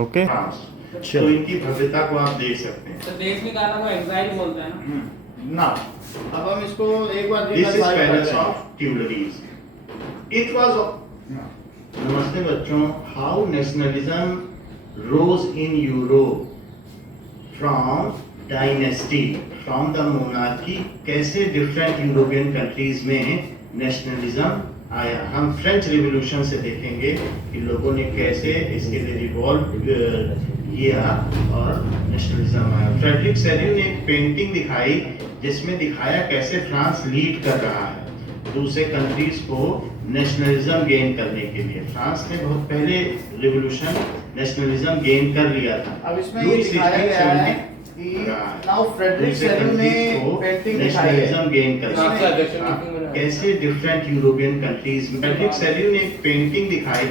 Okay France. अच्छा। तो इनकी भव्यता को आप देख सकते हैं। तो देश निकाला को एक्साइल बोलते हैं ना। ना अब हम इसको एक बार दिस इज recognize पैलेस करते हैं। Of Tuileries. इट वाज, नमस्ते बच्चों, how nationalism rose in Europe from dynasty, from the monarchy, कैसे डिफरेंट यूरोपियन कंट्रीज में नेशनलिज्म आया। हम फ्रेंच रिवॉल्यूशन से देखेंगे कि लोगों ने कैसे इसके लिए रिवॉल्व किया और नेशनलिज्म आया। फ्रेडरिक सेल्यू ने एक पेंटिंग दिखाई जिसमें दिखाया कैसे फ्रांस लीड कर रहा है दूसरे कंट्रीज को नेशनलिज्म गेन करने के लिए। फ्रांस ने बहुत पहले रिवॉल्यूशन नेशनलिज्म गेन कर लिया था। अब इसमें ये दिखाया गया है कि नाउ फ्रेडरिक सेल्यू ने पेंटिंग दिखाई है नेशनलिज्म गेन कर कैसे डिफरेंट यूरोपियन कंट्रीज में। फ्रेडरिक सेल्यू ने एक पेंटिंग दिखाई।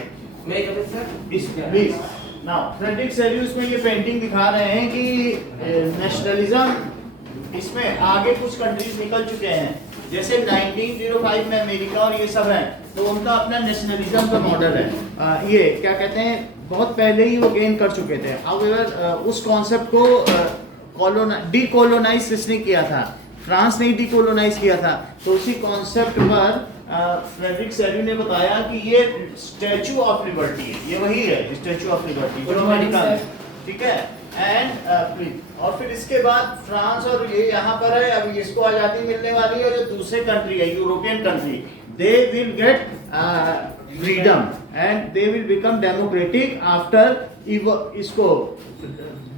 नाउ फ्रेडरिक सेल्यू इसमें ये पेंटिंग दिखा रहे हैं कि नेशनलिज्म इसमें आगे कुछ कंट्रीज निकल चुके हैं, जैसे 1905 में अमेरिका और ये सब है, तो उनका अपना नेशनलिज्म का मॉडल है। ये क्या कहते हैं, बहुत पहले ही वो गेन कर चुके थे। हाउएवर उस कॉन्सेप्ट को डीकोलोनाइज किसने किया था? फ्रांस ने डीकोलोनाइज किया था। तो उसी कॉन्सेप्ट पर फ्रेडरिक सेल्यू ने बताया कि ये स्टैचू ऑफ लिबर्टी है, ये वही है स्टैचू ऑफ लिबर्टी जो अमेरिका में, ठीक है। एंड और फिर इसके बाद फ्रांस और ये यहाँ पर है, अब इसको आज़ादी मिलने वाली है। जो दूसरे कंट्री है European country, they will get freedom and they will become democratic after इसको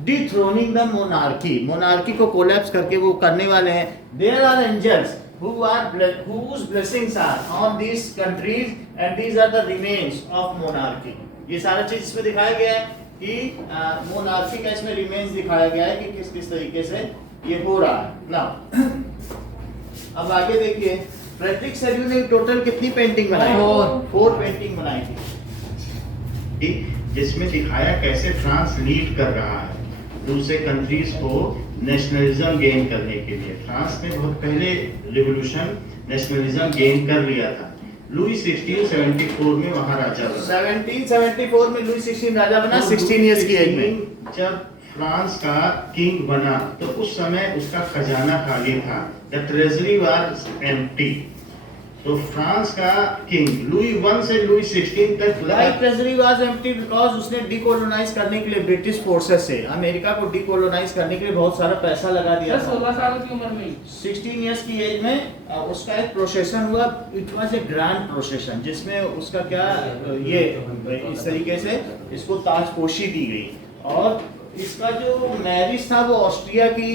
डिथ्रोनिंग द मोनार्की को कोलैप्स करके वो करने वाले हैं। There are angels whose blessings are on these countries and these are the remains of monarchy। ये सारा चीज इसमें दिखाया गया है कि मोनार्की का इसमें रिमेन्स दिखाया गया है कि किस किस तरीके से ये हो रहा है ना। अब आगे देखिए, फ्रेडरिक सेल्यू ने टोटल कितनी पेंटिंग बनाई? 4 पेंटिंग बनाई थी, जिसमें दिखाया कैसे फ्रांस लीड कर रहा है दूसरे कंट्रीज को नेशनलिज्म गेन करने के लिए। फ्रांस ने बहुत पहले रिवॉल्यूशन नेशनलिज्म गेन कर लिया था। लुई 1674 में वहां राजा बना। 1774 में लुई 16 राजा बना, 16 इयर्स की एज में। जब फ्रांस का किंग बना तो उस समय उसका खजाना खाली था, द ट्रेजरी वाज एम्प्टी। तो फ्रांस का किंग लुई 1 से लुई 16 तक ट्रेजरी वाज एम्प्टी बिकॉज़ उसने डीकोलोनाइज करने के लिए ब्रिटिश फोर्सेस से अमेरिका को डीकोलोनाइज करने के लिए बहुत सारा पैसा लगा दिया। 16 साल की उम्र में 16 इयर्स की एज में उसका एक प्रोसेशन हुआ। It was a grand procession जिसमें उसका क्या ये इस तरीके से इसको ताजपोशी दी गई। और इसका जो मैरिज था वो ऑस्ट्रिया की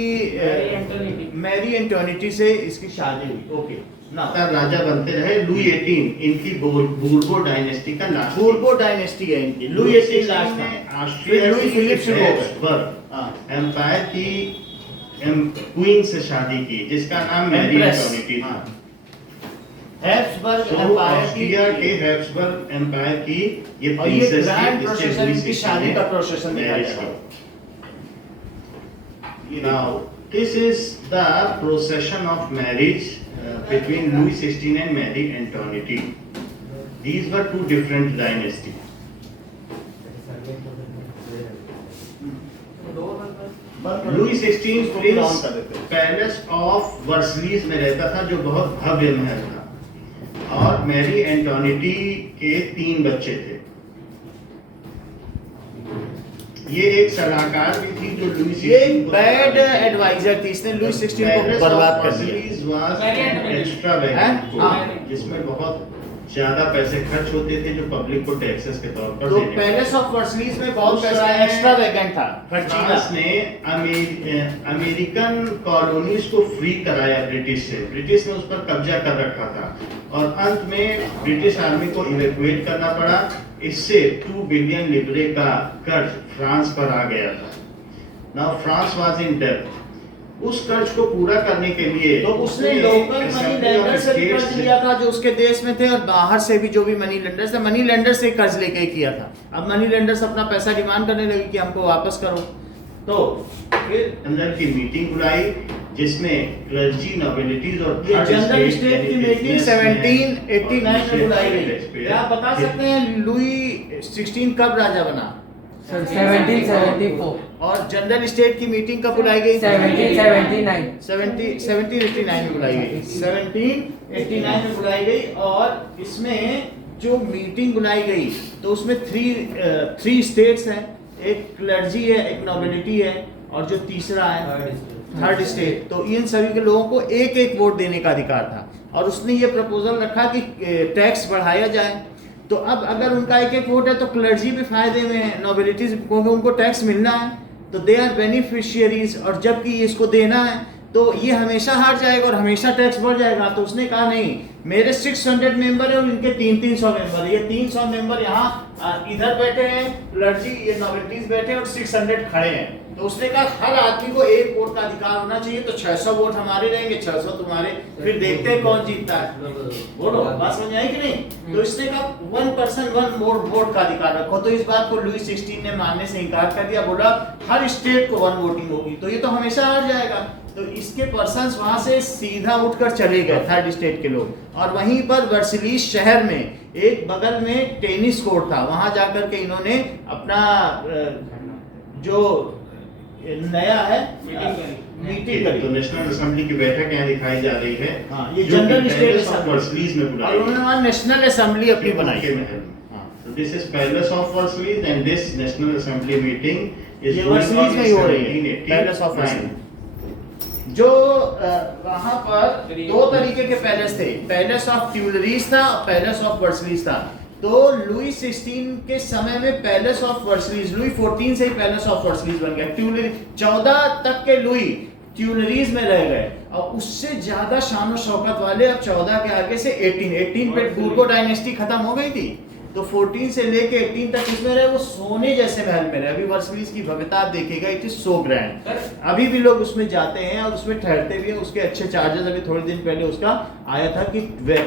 मैरी एंटोनिटी से इसकी शादी हुई। ओके ना, राजा बनते रहे। लुई 18 इनकी बूर्बो डायनेस्टी का लास्ट, बूर्बो डायनेस्टी है इनकी। लुई 18 लास्ट था। ऑस्ट्रिया लुई फिलिप से एम्पायर की क्वीन से शादी की जिसका नाम मैरी एंटोनिटी था। हैब्सबर्ग एम्पायर ऑस्ट्रिया के हैब्सबर्ग एम्पायर की ये प्रिंसेस की शादी का प्रोसेशन दिखाया। Now this is the procession of marriage between Louis XVI and Marie Antoinette. These were two different dynasties. Louis 16 prince palace of Versailles में रहता था जो बहुत भव्य महल था, और मैरी एंटोनिटी के 3 बच्चे थे। ये एक सलाहकार भी थी जो लुई 16 को बैड एडवाइजर थी, इसने लुई 16 को बर्बाद कर दिया। एक्स्ट्रावेगेंट, जिसमें बहुत ज्यादा पैसे खर्च होते थे जो पब्लिक को टैक्सेस के तौर पर तो पैलेस ऑफ वर्सलीज में बहुत पैसा एक्स्ट्रावेगेंट था। फ्रांस ने अमेरिकन कॉलोनीज को फ्री कराया ब्रिटिश से। ब्रिटिश ने उस पर कब्जा कर रखा था और अंत में ब्रिटिश आर्मी को इवैक्यूएट करना पड़ा। इससे 2 बिलियन लिब्रे का कर्ज फ्रांस पर आ गया था। नाउ फ्रांस वाज इन डेब्ट। उस कर्ज को पूरा करने के लिए तो उसने लोकल मनी लेंडर से कर्ज लिया था जो उसके देश में थे, और बाहर से भी जो भी मनी लेंडर्स थे, मनी लेंडर से कर्ज लेके किया था। अब मनी लेंडर्स अपना पैसा डिमांड करने लगे कि हमको वापस करो। तो फिर अंदर की मीटिंग बुलाई जिसमें क्लर्जी, नोबिलिटीज और जनरल स्टेट की मीटिंग 1789 में बुलाई गई। क्या आप बता सकते हैं लुई 16 कब राजा बना? सर 1774 और जनरल स्टेट की मीटिंग कब बुलाई गई? 1789 1789 में बुलाई गई, 1789 में बुलाई गई। और इसमें जो मीटिंग बुलाई गई तो उसमें थ्री स्टेट्स हैं, एक क्लर्जी है, एक नोबिलिटी है, और जो तीसरा है थर्ड स्टेट। तो इन सभी के लोगों को एक एक वोट देने का अधिकार था। और उसने ये प्रपोजल रखा कि टैक्स बढ़ाया जाए। तो अब अगर उनका एक एक वोट है तो क्लर्जी भी फायदे में है, नोबिलिटीज क्योंकि उनको टैक्स मिलना है तो दे आर बेनिफिशियरीज, और जबकि इसको देना है तो ये हमेशा हार जाएगा और हमेशा टैक्स बढ़ जाएगा। तो उसने कहा नहीं, मेरे 600 मेंबर है और इनके 300 मेंबर है, ये 300 मेंबर यहाँ इधर बैठे हैं, क्लर्जी ये नोबिलिटीज बैठे हैं और 600 खड़े हैं। तो उसने कहा हर आदमी को एक वोट का अधिकार होना चाहिए। तो 600 वोट हमारे रहेंगे, 600 तुम्हारे, फिर देखते हैं कौन जीतता है। बोलो, बात समझ आई कि नहीं? तो इसने कहा 1 पर्सन 1 वोट का अधिकार रखो। तो इस बात को लुई 16 ने मानने से इनकार कर दिया, बोला हर स्टेट को 1 वोटिंग होगी। तो ये तो हमेशा हार जाएगा। तो इसके पर्सन्स वहां से सीधा उठकर चले गए थर्ड स्टेट के लोग, और वहीं पर वर्सलीस शहर में एक बगल में टेनिस कोर्ट था, वहां जाकर के इन्होंने अपना जो नया है मीटिंग करी। तो नेशनल असेंबली की बैठक यहाँ दिखाई जा रही है। हाँ, ये जनरल स्टेट वर्सलीज में बुलाई और उन्होंने वहाँ नेशनल असेंबली अपनी बनाई है। So this is Palace of Versailles and this National Assembly meeting is ये going on वर्सलीज में in ही हो रही है, 1789. Palace of Versailles. जो वहां पर 2 तरीके के पैलेस थे, पैलेस ऑफ ट्यूलरीज था, पैलेस ऑफ वर्सलीज था। तो लुई 16 के समय में पैलेस ऑफ वर्सलीज, लुई 14 से ही पैलेस ऑफ वर्सलीज बन गया। ट्यूलरी 14 तक के लुई ट्यूलरीज में रह गए, और उससे ज्यादा शान शौकत वाले अब 14 के आगे से 18 पे बूर्गो डायनेस्टी खत्म हो गई थी। तो 14 से लेके 18 तक इसमें रहे, वो सोने जैसे महल में रहे। अभी वर्सलीज की भव्यता आप देखिएगा, इट इज सो ग्रैंड। अभी भी लोग उसमें जाते हैं और उसमें ठहरते भी हैं। उसके अच्छे चार्जेस, अभी थोड़े दिन पहले उसका आया था कि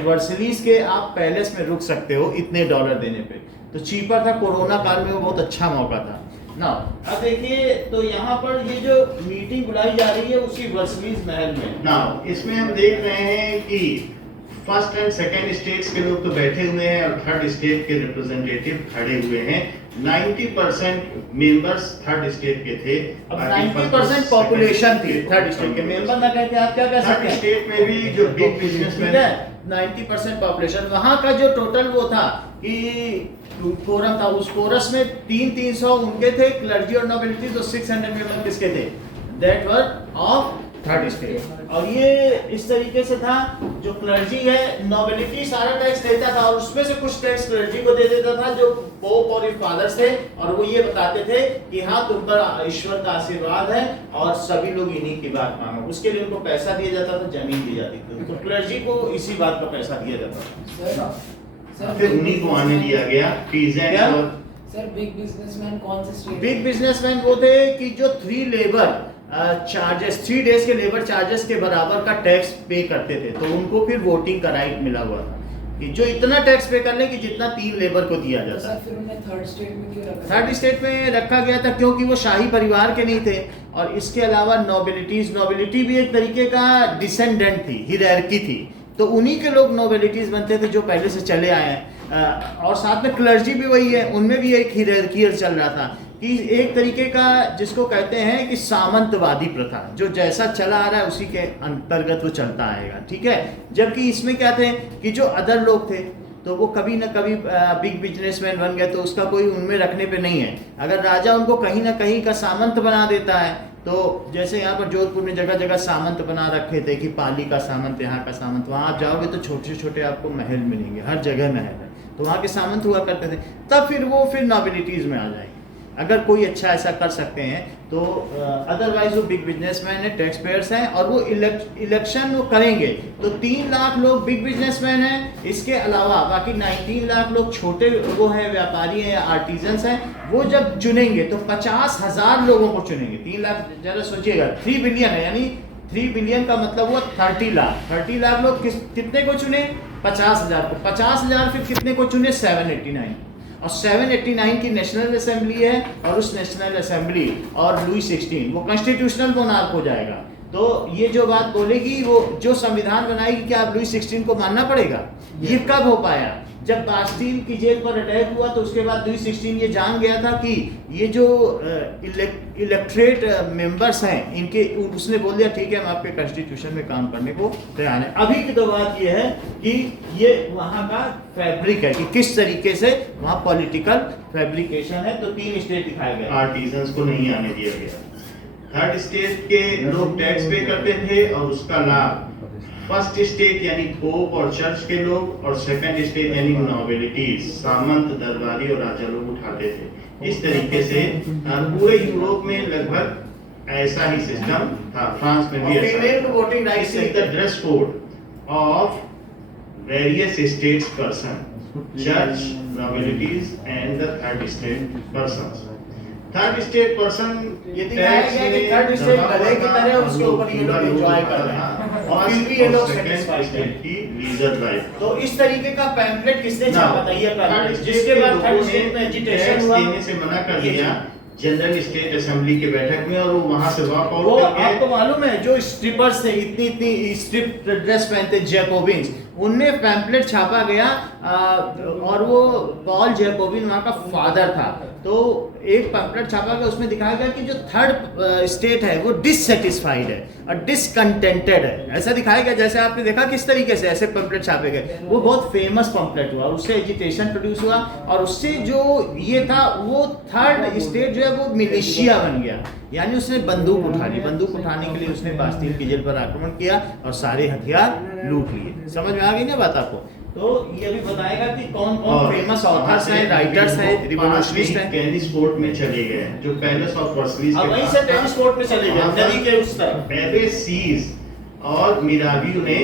वर्सलीज के आप पैलेस में रुक सकते हो इतने $, देने पे। तो चीपर था, कोरोना काल में वो बहुत अच्छा मौका था ना। अब देखिए, तो यहाँ पर ये जो मीटिंग बुलाई जा रही है उसी वर्सलीज महल में। Now, इसमें हम देख रहे हैं कि फर्स्ट एंड सेकेंड स्टेट्स के लोग तो बैठे हुए हैं और थर्ड स्टेट के रिप्रेजेंटेटिव खड़े हुए हैं। 90% मेंबर्स थर्ड स्टेट के थे। अब 90% पॉपुलेशन थी थर्ड स्टेट के मेंबर ना कहते, आप क्या कह सकते थर्ड हैं? स्टेट में भी जो बिग बिजनेसमैन है 90% पॉपुलेशन, वहां का जो टोटल वो था कि कोरम था, उस कोरस में 300 उनके थे क्लर्जी और नोबिलिटी। तो 600 मेंबर किसके थे? That were of third state. और ये इस तरीके से था, जो क्लर्जी है, नोबिलिटी सारा टैक्स देता था और उसमें से कुछ टैक्स क्लर्जी को दे देता था जो पोप और फादर्स थे, और वो ये बताते थे कि हाँ तुम पर ईश्वर का आशीर्वाद है और सभी लोग इन्हीं की बात मानो। उसके लिए उनको पैसा दिया जाता था, जमीन दी जाती थी। तो क्लर्जी को इसी बात का पैसा दिया जाता था। फिर उन्हीं को आने दिया गया। पीजेंट्स क्या? और सर बिग बिजनेसमैन कौन से स्टेट? बिग बिजनेसमैन वो थे कि जो 3 लेबर चार्जेस, 3 डेज के लेबर चार्जेस के बराबर का टैक्स पे करते थे। तो उनको फिर वोटिंग का राइट मिला हुआ था कि जो इतना टैक्स पे कर ले कि जितना 3 लेबर को दिया जाता है। सर फिर उन्हें थर्ड स्टेट में क्यों रखा? थर्ड स्टेट में रखा गया था क्योंकि वो शाही परिवार के नहीं थे, और इसके अलावा नोबिलिटी भी एक तरीके का डिसेंडेंट थी, हिरार्की थी। तो उन्हीं के लोग नोबिलिटीज बनते थे जो पहले से चले आए हैं। और साथ में क्लर्जी भी वही है, उनमें भी एक हिरार्की चल रहा था कि एक तरीके का जिसको कहते हैं कि सामंतवादी प्रथा, जो जैसा चला आ रहा है उसी के अंतर्गत वो चलता आएगा, ठीक है। जबकि इसमें क्या थे कि जो अदर लोग थे तो वो कभी ना कभी बिग बिजनेसमैन बन गए, तो उसका कोई उनमें रखने पे नहीं है। अगर राजा उनको कहीं ना कहीं का सामंत बना देता है, तो जैसे यहाँ पर जोधपुर में जगह जगह सामंत बना रखे थे कि पाली का सामंत, यहाँ का सामंत, वहाँ आप जाओगे तो छोटे छोटे आपको महल मिलेंगे, हर जगह महल है। तो वहाँ के सामंत हुआ करते थे। तब फिर वो नॉबिलिटीज़ में आ जाएंगे अगर कोई अच्छा ऐसा कर सकते हैं तो। अदरवाइज वो बिग बिजनेसमैन है, टैक्स पेयर्स हैं, और वो इलेक्शन वो करेंगे तो 3 लाख लोग बिग बिजनेसमैन हैं। इसके अलावा बाकी 19 लाख लोग छोटे वो हैं, व्यापारी हैं या आर्टिजन्स हैं। वो जब चुनेंगे तो 50,000 लोगों को चुनेंगे। 3 लाख जरा सोचिएगा, 3 बिलियन है, यानी 3 बिलियन का मतलब हुआ 30 लाख। 30 लाख लोग कितने को चुने? 50,000 को। 50,000 फिर कितने को चुने? 789। और 789 की नेशनल असेंबली है, और उस नेशनल असेंबली और लुई 16 वो कॉन्स्टिट्यूशनल मोनार्क हो जाएगा। तो ये जो बात बोलेगी, वो जो संविधान बनाएगी, क्या आप लुई 16 को मानना पड़ेगा? ये कब हो पाया? जब बास्टील की जेल पर अटैक हुआ तो उसके बाद लुई 16 ये जान गया था कि ये जो इलेक्ट्रेट मेंबर्स हैं इनके, उसने बोल दिया ठीक है हम आपके कॉन्स्टिट्यूशन में काम करने को तैयार हैं। अभी की तो बात ये है कि ये वहाँ का फैब्रिक है कि किस तरीके से वहाँ पॉलिटिकल फैब्रिकेशन है। तो 3 स्टेट दिखाए गए। आर्टिजन्स को नहीं आने दिया गया। थर्ड स्टेट के लोग टैक्स पे करते थे और उसका लाभ फर्स्ट स्टेट यानी पोप और चर्च के लोग और सेकंड स्टेट यानी नोबिलिटीज, सामंत, दरबारी और राजा लोग उठाते थे। इस तरीके से पूरे यूरोप में लगभग ऐसा ही सिस्टम था। फ्रांस में भी ऐसा। Voting rights This is the dress code of various states person, church, nobilities and the third state persons. Third state person ये दिखाया गया कि थर्ड स्टेट गधे की तरह उसके ऊपर ये लोग एंजॉय कर रहे हैं और फिर भी ये लोग सेटिस्फाइड हैं की लीजर लाइफ। तो इस तरीके का पैम्फलेट किसने छापा था? ये पैम्फलेट जिसके बाद थर्ड स्टेट में एजिटेशन हुआ, देने से मना कर दिया जनरल स्टेट असेंबली की बैठक में और वो वहां से वॉक आउट वो करके। आपको मालूम है जो स्ट्रिपर्स थे, इतनी स्ट्रिप ड्रेस पहनते जैकोबिन्स, उनमें पैम्फलेट छापा गया और वो पॉल जैकोबिन वहाँ का फादर था। तो एक पैम्फलेट छापा गया, उसमें दिखाया गया कि जो थर्ड स्टेट है वो डिससेटिस्फाइड है और डिसकंटेंटेड है। ऐसा दिखाया गया जैसे आपने देखा किस तरीके से ऐसे पैम्फलेट छापे गए। वो बहुत फेमस पैम्फलेट हुआ, उससे एजिटेशन प्रोड्यूस हुआ और उससे जो ये था वो थर्ड स्टेट जो है वो मिलिशिया बन गया, यानी उसने बंदूक उठा ली। बंदूक उठाने के लिए उसने बास्टील की जेल पर आक्रमण किया और सारे हथियार लूट लिए। समझ में आ गई ना बात आपको? तो ये भी बताएगा कि कौन कौन फेमस ऑथर्स हैं, राइटर्स हैं, रिवॉल्यूशनिस्ट हैं। टेनिस कोर्ट में चले गए जो पैलेस ऑफ वर्सलीज अब वहीं से टेनिस कोर्ट में चले गए, नदी के उस तरफ। एबे सीज और मिराबियो ने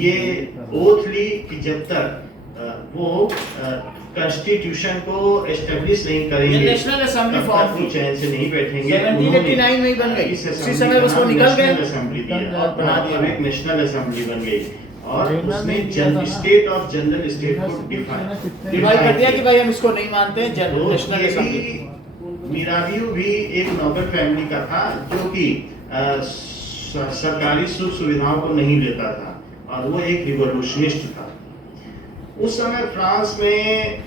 ये ओथ ली कि जब तक वो कॉन्स्टिट्यूशन को एस्टेब्लिश नहीं करेंगे, ये नेशनल असेंबली फॉर्म वो चैन से नहीं बैठेंगे। 1789 में ही बन गई, इसी समय उसको निकल गए असेंबली दिया और बना दिया। एक नेशनल असेंबली बन गई और उसने स्टेट ऑफ जनरल स्टेट को डिवाइड कर दिया कि भाई हम इसको नहीं मानते हैं जनरल नेशनल असेंबली। मिराबियो भी एक नोबल फैमिली का था जो कि सरकारी सुख सुविधाओं को नहीं लेता था और वो एक रिवॉल्यूशनिस्ट था। उस समय फ्रांस में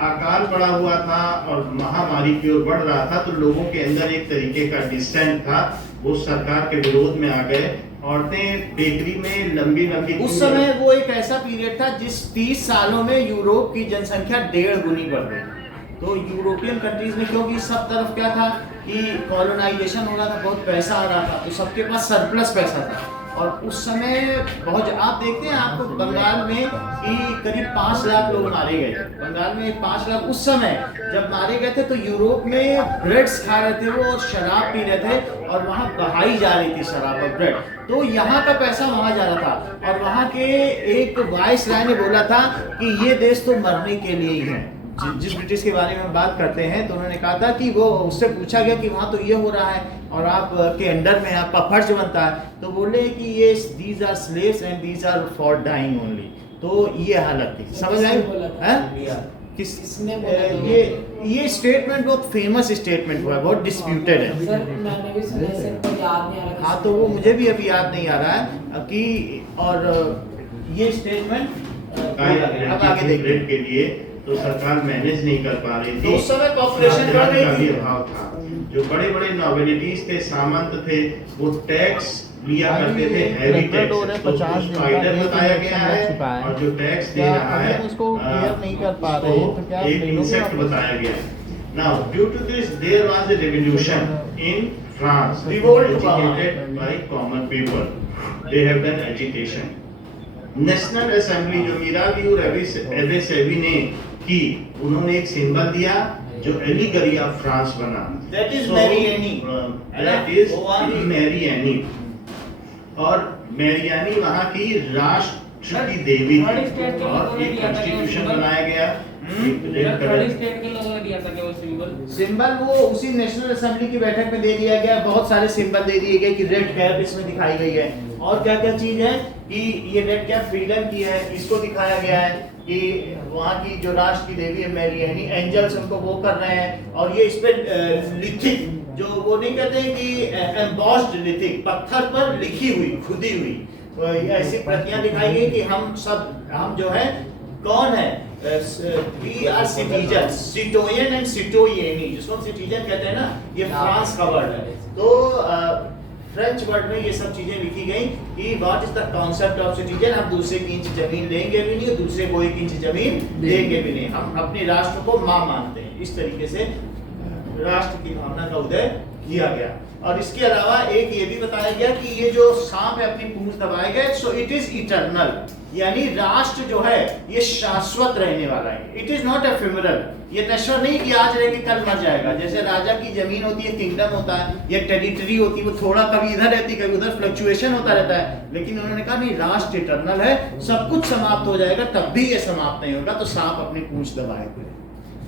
अकाल पड़ा हुआ था और महामारी की ओर बढ़ रहा था, तो लोगों के अंदर एक तरीके का डिसेंट था, वो सरकार के विरोध में आ गए। औरतें बेकरी में लंबी लंबी उस समय वो एक ऐसा पीरियड था जिस 30 सालों में यूरोप की जनसंख्या 1.5 गुनी बढ़ गई। तो यूरोपियन कंट्रीज में, क्योंकि सब तरफ क्या था कि कॉलोनाइजेशन हो रहा था, बहुत पैसा आ रहा था, तो सबके पास सरप्लस पैसा था। और उस समय बहुत, आप देखते हैं आपको बंगाल में कि करीब 5 लाख लोग मारे गए। बंगाल में 5 लाख उस समय जब मारे गए थे, तो यूरोप में ब्रेड्स खा रहे थे वो और शराब पी रहे थे और वहाँ बहाई जा रही थी शराब और ब्रेड। तो यहाँ का पैसा वहाँ जा रहा था और वहाँ के एक वाइस राय ने बोला था कि ये देश तो मरने के लिए ही है। जिस ब्रिटिश के बारे में बात करते हैं तो उन्होंने कहा था कि वो, उससे पूछा गया कि वहाँ तो ये हो रहा है और आप के अंडर में आपका फर्ज बनता है, तो बोले कि ये these are slaves and these are for dying only. तो ये हालत थी, समझ आए? किसने बोला? ये स्टेटमेंट बहुत फेमस स्टेटमेंट हुआ है, बहुत डिस्प्यूटेड है। सर मैंने भी सुना है, सर पर याद नहीं आ रहा। हाँ, तो वो मुझे भी अभी याद नहीं आ रहा है कि, और ये स्टेटमेंट अब आगे देखिए के लिए तो सरकार मैनेज नहीं कर पा रही थी। तो उस समय पॉपुलेशन बढ़ रही थी, अभाव था। जो बड़े बड़े नोबिलिटीज थे, सामंत थे, वो टैक्स लिया करते थे, हैवी टैक्स। 50 स्पाइडर बताया गया है और जो टैक्स दे रहा है उसको क्लियर नहीं कर पा रहे हैं, तो क्या एक इंसेक्ट बताया गया है। Now, due to this, there was a revolution in France. Revolt agitated by common people. They have done agitation. National assembly जो मिराबियो और एबे सेवी ने की, उन्होंने एक सिंबल दिया जो एलिगरी ऑफ फ्रांस बना। That is Mary Annie. That is Mary Annie. और मैरी एनी वहाँ की राष्ट्र की देवी थी और एक कॉन्स्टिट्यूशन बनाया गया। थर्ड स्टेट के लोगों ने दिया था क्या वो सिंबल वो उसी नेशनल असेंबली की बैठक में दे दिया गया। बहुत सारे सिंबल दे दिए गए कि रेड कैप इसमें दिखाई गई है और क्या क्या चीज है कि ये रेड कैप फ्रीडम की है, इसको दिखाया गया है कि वहाँ की जो राष्ट्र की देवी है मैरी एनी, एंजल्स उनको वो कर रहे हैं और ये इस पे लिखित, जो वो नहीं कहते हैं कि एम्बॉस्ड लिथिक, पत्थर पर लिखी हुई, खुदी हुई, तो ऐसी प्रतियां दिखाई गई कि हम जो है कौन है? वी आर सिटीजन, सिटोयन एंड सिटोयेनी, जिसको हम सिटीजन कहते हैं ना, ये फ्रांस का वर्ड है। तो फ्रेंच वर्ड में ये सब चीजें लिखी गई कि what is the concept of citizen. हम दूसरे की इंच जमीन लेंगे भी नहीं, दूसरे को 1 इंच जमीन देंगे भी नहीं, हम अपने राष्ट्र को मां मानते हैं। इस तरीके से राष्ट्र की भावना का उदय किया गया। और इसके अलावा एक ये भी बताया गया कि ये जो सांप है अपनी पूंछ दबाए गए, सो इट इज इटर्नल, यानी राष्ट्र जो है ये शाश्वत रहने वाला है। इट इज नॉट एफिमरल, ये नश्वर नहीं कि आज रह के कल मर जाएगा। जैसे राजा की जमीन होती है, किंगडम होता है, या टेरिटरी होती है, वो थोड़ा कभी इधर रहती कभी उधर, फ्लक्चुएशन होता रहता है। लेकिन उन्होंने कहा नहीं, राष्ट्र इटर्नल है, सब कुछ समाप्त हो जाएगा, तब भी ये समाप्त नहीं होगा। तो सांप अपनी पूंछ दबाए हुए,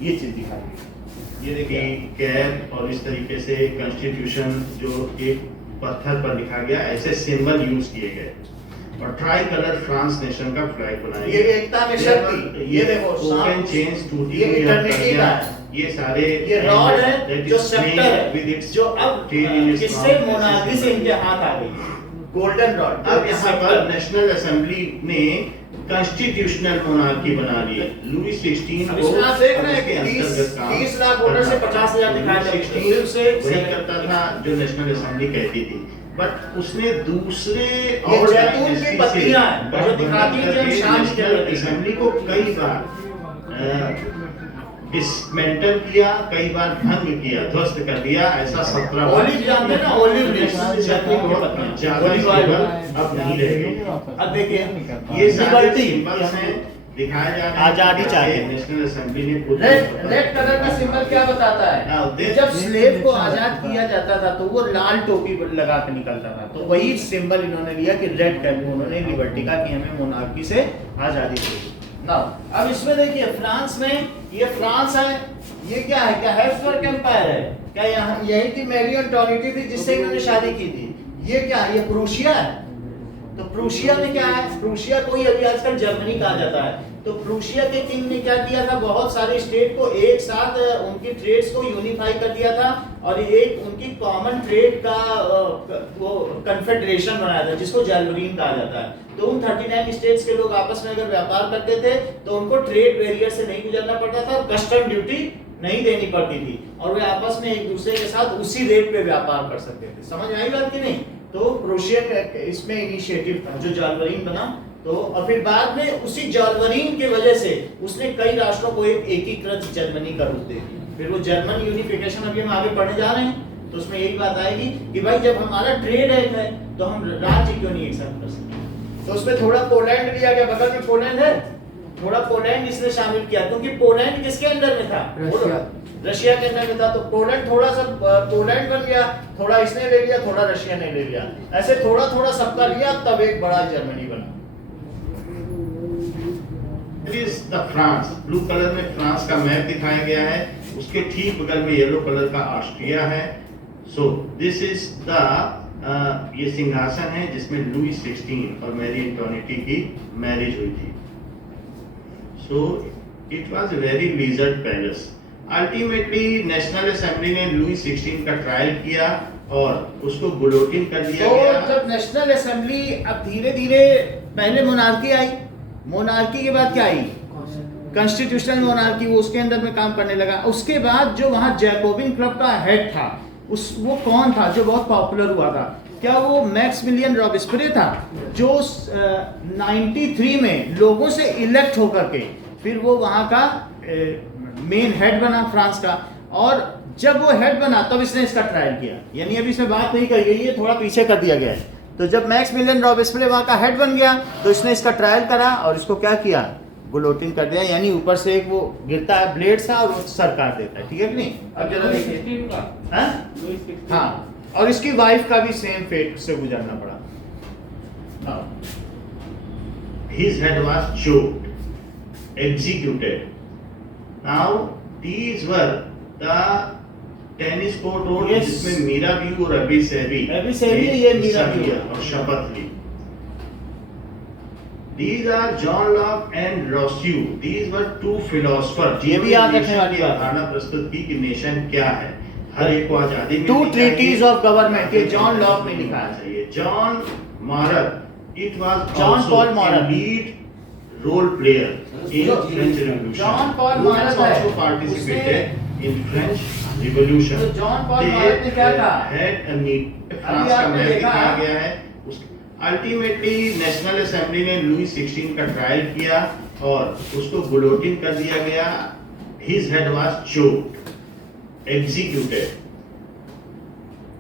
ये चीज दिखाई गई। ये देखिए कैप और इस तरीके से कॉन्स्टिट्यूशन जो एक पत्थर पर लिखा गया, ऐसे सिंबल यूज किए गए। और ट्राई कलर फ्रांस नेशन का फ्लैग बनाया ये एकता में शक्ति, ये देखो ओपन चेन्स टूटी ये हुई इटर्निटी का है। ये सारे ये रॉड है जो सेक्टर है, जो अब किससे मोनार्की से इनके हाथ आ गई, गोल्डन रॉड। अब यहाँ पर नेशनल असेंबली ने कॉन्स्टिट्यूशनल मोनार्की बना ली। लुई 16 अब इसमें आप देख रहे हैं कि 30 लाख वोटर से 50,000 दिखाया था। 16 से वही करता था जो नेशनल असेंबली कहती थी, बट उसने दूसरे ये जैतून की पत्तियां हैं जो दिखाती हैं कि हम शांति के नेशनल प्रति हैं। असेंबली को कई बार डिसमेंटल किया, कई बार भंग किया, ध्वस्त कर दिया। ऐसा 17 ओलिव जानते हैं ना, ओलिव जैतून की पत्तियां, ज्यादा ओलिव ऑयल। अब नहीं रह गई। अब देखिए ये सारे लिबर्टी सिंबल्स हैं, दिखाया जा रहा है आजादी कि चाहिए। नेशनल असेंबली ने खुद रेड कलर का सिंबल क्या बताता है? जब स्लेव को आजाद किया जाता था तो वो लाल टोपी लगा के निकलता था, तो वही सिंबल इन्होंने लिया कि रेड कलर, उन्होंने लिबर्टी का कि हमें मोनार्की से आजादी मिली। नाउ अब इसमें देखिए फ्रांस में, ये फ्रांस है, ये क्या है? क्या हैब्सबर्ग एम्पायर है क्या? यहाँ यही थी मैरी एंटोनिटी थी जिससे इन्होंने शादी की थी। ये क्या है? ये प्रूशिया है। तो प्रूशिया में क्या है? प्रूशिया को ही अभी आजकल जर्मनी कहा जाता है। तो प्रूशिया के किंग ने क्या किया था? बहुत सारे स्टेट को एक साथ उनकी ट्रेड्स को यूनिफाई कर दिया था और एक उनकी कॉमन ट्रेड का वो कन्फेडरेशन बनाया था जिसको जैलवरीन कहा जाता है। तो उन 39 स्टेट्स के लोग आपस में अगर व्यापार करते थे तो उनको ट्रेड बैरियर से नहीं गुजरना पड़ता था, कस्टम ड्यूटी नहीं देनी पड़ती थी और वे आपस में एक दूसरे के साथ उसी रेट पे व्यापार कर सकते थे। समझ आई बात कि नहीं? तो प्रूशिया इसमें इनिशिएटिव था जो जैलवरीन बना। तो और फिर बाद में उसी जैलवरीन के वजह से उसने कई राष्ट्रों को एक एकीकृत जर्मनी का रूप दे दिया। फिर वो जर्मन यूनिफिकेशन अभी हम आगे पढ़ने जा रहे हैं तो उसमें यही बात आएगी कि भाई जब हमारा ट्रेड है तो हम राज्य क्यों नहीं एक्सेप्ट कर सकते। तो उसमें थोड़ा पोलैंड लिया गया, बगल में पोलैंड है, थोड़ा पोलैंड इसने शामिल किया क्योंकि पोलैंड किसके अंडर में था? रशिया के अंदर में था। तो पोलैंड थोड़ा सा पोलैंड बन गया, थोड़ा इसने ले लिया, थोड़ा रशिया ने ले लिया, ऐसे थोड़ा थोड़ा सबका लिया, तब एक बड़ा जर्मनी बना। This is the France, blue colour में फ्रांस का मैप दिखाया गया है, उसके ठीक बगल में येलो कलर का ऑस्ट्रिया है। सो दिस इज द ये सिंहासन है जिसमें लुई 16 और मैरी एंटोनिटी की मैरिज हुई थी। So it was a very lizard palace. Ultimately national assembly ने लुई 16 का ट्रायल किया और उसको गुलोटिन कर दिया तो गया। जब नेशनल असेंबली अब धीरे धीरे, पहले मोनार्की आई, मोनार्की के बाद क्या आई? कॉन्स्टिट्यूशनल मोनार्की, वो उसके अंदर में काम करने लगा। उसके बाद जो वहाँ जैकोबिन क्लब का हेड था वो कौन था जो बहुत पॉपुलर हुआ था? क्या वो मैक्सिमिलियन रॉबेस्पियर था जो 93 में लोगों से इलेक्ट होकर के फिर वो वहाँ का मेन हेड बना फ्रांस का। और जब वो हेड बना तब इसने इसका ट्रायल किया, यानी अभी इसमें बात नहीं करी गई है, थोड़ा पीछे कर दिया गया है। तो जब मैक्सिमिलियन रॉबेस्पियर वहाँ का हेड बन गया तो इसने इसका ट्रायल करा और इसको क्या किया? गुलोटिन कर दिया, यानी ऊपर से एक वो गिरता है ब्लेड सा और वो सर काट देता है। ठीक है कि नहीं? अब जरा देखिए, हाँ, और इसकी वाइफ का भी सेम फेट से गुजरना पड़ा। His head was choked, executed. Now these were the tennis court road Yes. जिसमें मीरा भी और अभी सेबी ये मीरा भी है। और शपथ ली। These are John Locke and Rousseau. These were two philosophers. ये भी याद रखने वाली बात है। धारणा प्रस्तुत की कि नेशन क्या है, हर एक को आजादी टू मिलनी चाहिए। ट्रीटीज ऑफ गवर्नमेंट, ये जॉन लॉक ने लिखा है। चाहिए। John moral, it was John also Paul Maurer. a lead role player in French Revolution. John Paul Women मारत है, also participated in French Revolution. तो जॉन पॉल They मारत ने क्या कहा? had a meet. फ्रांस का आपने मैप देखा? दिखाया गया है। अल्टीमेटली नेशनल असेंबली ने लुई 16 का ट्रायल किया और उसको गुलोटिन कर दिया गया। His head was choked, executed.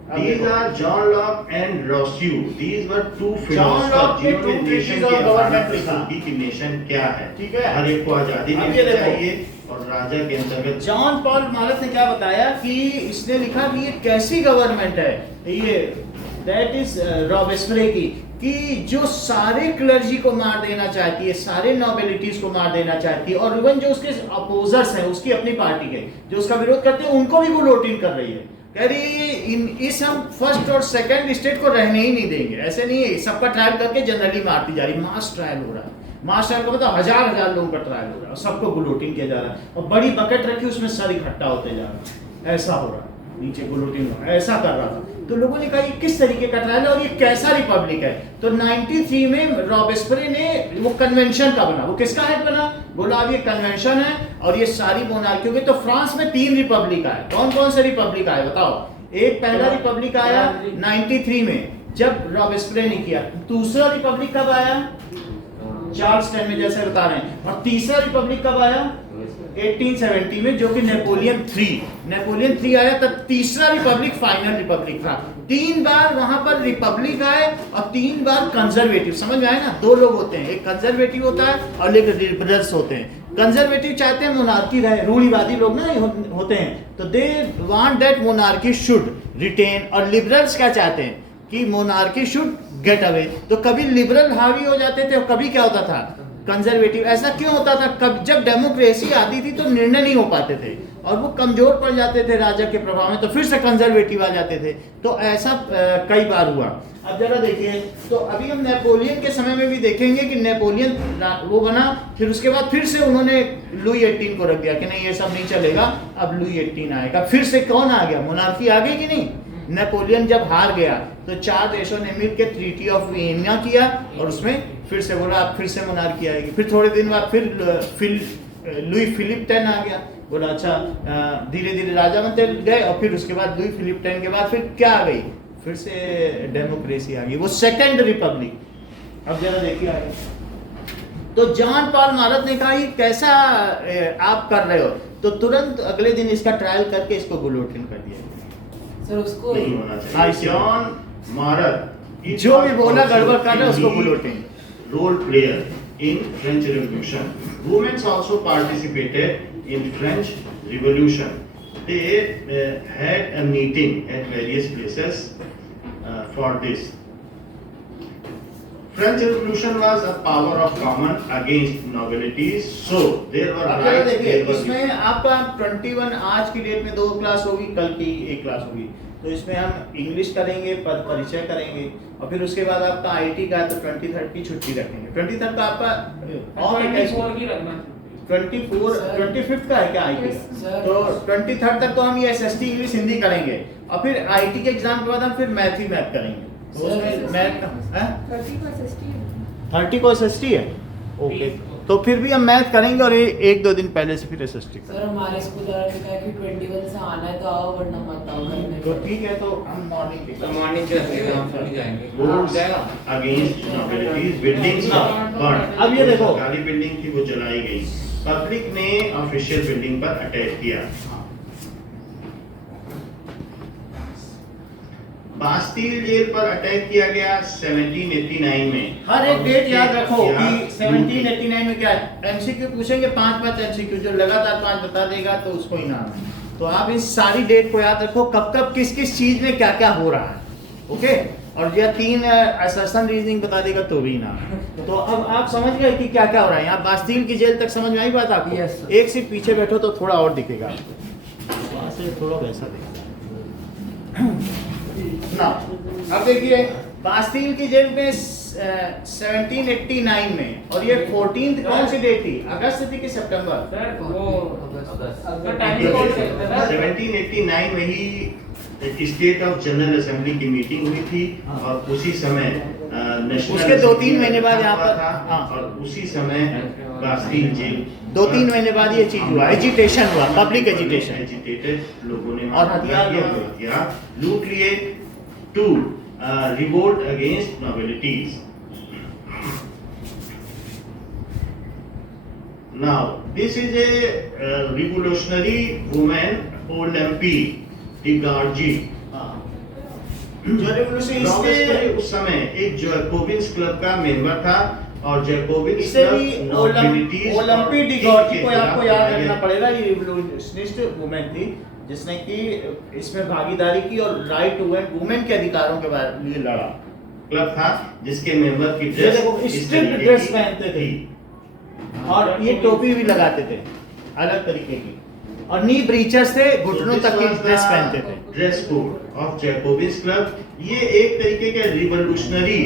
These are John Locke and Rousseau. These were two John Locke philosophers ने जिन्होंने two नेशन treatises के of बारे government में लिखा। प्रस्तुत की कि नेशन क्या है। ठीक है। हर एक को आजादी अब मिलनी ये देखो। चाहिए और राजा के अंतर्गत जॉन पॉल मारत ने क्या बताया कि इसने लिखा कि ये कैसी गवर्नमेंट है, ये दैट इज रॉबेस्पियर की, कि जो सारे क्लर्जी को मार देना चाहती है, सारे नोबिलिटीज को मार देना चाहती है, और इवन जो उसके अपोजर्स हैं, उसकी अपनी पार्टी के जो उसका विरोध करते हैं, उनको भी गुलोटिन कर रही है। कह रही इस हम फर्स्ट और सेकंड स्टेट को रहने ही नहीं देंगे। ऐसे नहीं है, सबका ट्रायल करके जनरली मारती जा रही, मास ट्रायल हो रहा है। मास ट्रायल का मतलब हजार हजार लोगों का ट्रायल हो रहा है और सबको गुलोटिन किया जा रहा है, और बड़ी बकेट रखी उसमें सर इकट्ठा होते जा रहा है। ऐसा हो रहा है, नीचे गुलोटिन हो रहा है, ऐसा कर रहा था। तो लोगों ने कहा ये किस तरीके का ट्रायल है और ये कैसा रिपब्लिक है। तो 93 में रॉबेस्पियर ने वो कन्वेंशन का बना। वो किसका हेड बना? बोला अब ये कन्वेंशन है और ये सारी मोनार्कियों के। तो फ्रांस में 3 रिपब्लिक आए। कौन कौन से रिपब्लिक आए बताओ? एक पहला रिपब्लिक आया 93 में जब रॉबेस्पियर ने किया। दूसरा रिपब्लिक कब आया? चार्ल्स टेन में, जैसे बता रहे हैं। और तीसरा रिपब्लिक कब आया? 1870 में, जो कि नेपोलियन 3 आया, तब तीसरा रिपब्लिक फाइनल रिपब्लिक था। 3 बार वहां पर रिपब्लिक आए और 3 बार कंजर्वेटिव। समझ में आए ना? 2 लोग होते हैं, एक कंजर्वेटिव होता है और एक लिबरल्स होते हैं। कंजर्वेटिव चाहते हैं मोनार्की रहे, रूढ़िवादी लोग ना होते हैं, तो they want that monarchy should retain. और लिबरल्स क्या चाहते हैं कि मोनार्की शुड गेट अवे। तो कभी लिबरल हावी हो जाते थे और कभी क्या होता था? कंजर्वेटिव। ऐसा क्यों होता था? कब जब डेमोक्रेसी आती थी तो निर्णय नहीं हो पाते थे और वो कमजोर पड़ जाते थे राजा के प्रभाव में, तो फिर से कंजर्वेटिव आ जाते थे। तो ऐसा कई बार हुआ। अब जरा देखिए, तो अभी हम नेपोलियन के समय में भी देखेंगे कि नेपोलियन वो बना, फिर उसके बाद फिर से उन्होंने लुई 18 को रख दिया कि नहीं ये सब नहीं चलेगा, अब लुई 18 आएगा। फिर से कौन आ गया? मोनार्की आ गई कि नहीं? नेपोलियन जब हार गया तो 4 देशों ने मिलकर ट्रीटी ऑफ वियना किया और उसमें फिर से बोला अब फिर से मोनार्की आएगी। फिर थोड़े दिन बाद फिर लुई फिलिप 10 आ गया, बोला अच्छा धीरे धीरे राजा बनते गए, और फिर उसके बाद लुई फिलिप 10 के बाद फिर क्या आ गई? फिर से डेमोक्रेसी आ गई, वो सेकंड रिपब्लिक। अब जरा देखिए आगे। तो जॉन पॉल मारत ने कहा ये कैसा आप कर रहे हो, तो तुरंत अगले दिन इसका ट्रायल करके इसको गुलोटिन कर दिया। सर उसको नहीं होना चाहिए। जॉन मारत जो भी बोला गड़बड़ कर रहा है उसको गुलोटिन। Role player in French Revolution. Women also participated in French Revolution. They had a meeting at various places for this. French Revolution was a power of common against nobilities. So there were अब जरा rights. देखिए, There were इसमें आपका 21 आज की date में 2 class होगी, कल की 1 क्लास होगी। तो इसमें हम इंग्लिश करेंगे, पद परिचय करेंगे, और फिर उसके बाद आपका आईटी का है तो 23rd की छुट्टी रखेंगे। 23rd का आपका और एक 24 की रखना। 25th का है क्या आईटी Yes, का? sir. तो 23rd तक तो हम ये एसएसटी इंग्लिश हिंदी करेंगे, और फिर आईटी के एग्जाम के बाद हम फिर मैथ ही मैथ करेंगे। तो Sir, उसमें मैथ का 30 को SST है। 30 को एसएसटी है, ओके। तो फिर भी हम मैथ करेंगे और 1-2 दिन पहले से फिर एसएसटी। सर हमारे स्कूल वालों ने कहा कि 21 से आना है तो आओ वरना मत आओ घर में। तो ठीक है, तो हम मॉर्निंग तो मॉर्निंग के रखेंगे, हम सभी जाएंगे। Votes against nobilities. Buildings burned. अब ये देखो। सरकारी बिल्डिंग थी वो जलाई गई। पब्लिक ने ऑफिशियल बिल्डिंग पर अटैक किया। बास्टील जेल पर अटैक किया गया 1789 में। हर एक डेट याद रखो कि या 1789 में क्या है। एमसीक्यू पूछेंगे 5 एमसीक्यू, जो लगातार 5 बता देगा तो उसको इनाम है। तो आप इस सारी डेट को याद रखो, कब कब किस किस चीज में क्या क्या हो रहा है, ओके। और या 3 असर्शन रीजनिंग बता देगा तो भी इनाम है। तो अब आप समझ गए कि क्या क्या हो रहा है यहाँ बास्टील की जेल तक। समझ में आई बात आपको? Yes, sir. एक सीट पीछे बैठो तो थोड़ा और दिखेगा आपको, वहाँ से थोड़ा वैसा दिखेगा ना। अब देखिए, बास्टील की जेल में 1789 में, और ये 14th कौन सी डेट थी? अगस्त थी कि सितंबर? सर वो अगस्त। टाइम कौन से था? 1789 में ही स्टेट ऑफ जनरल असेंबली की मीटिंग हुई थी और उसी समय नेशनल उसके 2-3 महीने बाद यहाँ पर था हाँ। और उसी समय बास्टील जेल 2-3 महीने बाद ये चीज हुआ, एजिटेशन हुआ, पब्लिक एजिटेशन। एजिटेटेड लोगों ने और हथियार किया, लूट लिए। हथियार लूट लिए to revolt against nobilities. Now, this is a revolutionary woman, Olympe de Gouges. जो रेवोल्यूशन रॉबेस्पियर उस समय एक जैकोबिन्स क्लब का मेंबर था और जैकोबिन्स इसे क्लब भी नोबिलिटीज ओलंपी डी गॉर्जी को आपको याद रखना पड़ेगा। ये रिवोल्यूशनिस्ट वुमेन थी जिसने कि इसमें भागीदारी की और राइट वुमेन के अधिकारों के बारे में लड़ा। क्लब था जिसके मेंबर की ये ड्रेस देखो इस स्ट्रिप्ड तरीके ड्रेस की पहनते थे थी। और ये टोपी भी लगाते थे अलग तरीके की, और नी ब्रीचर्स थे, घुटनों तक की ड्रेस पहनते थे। Dress code of Jacobins club, ये एक तरीके का रिवोल्यूशनरी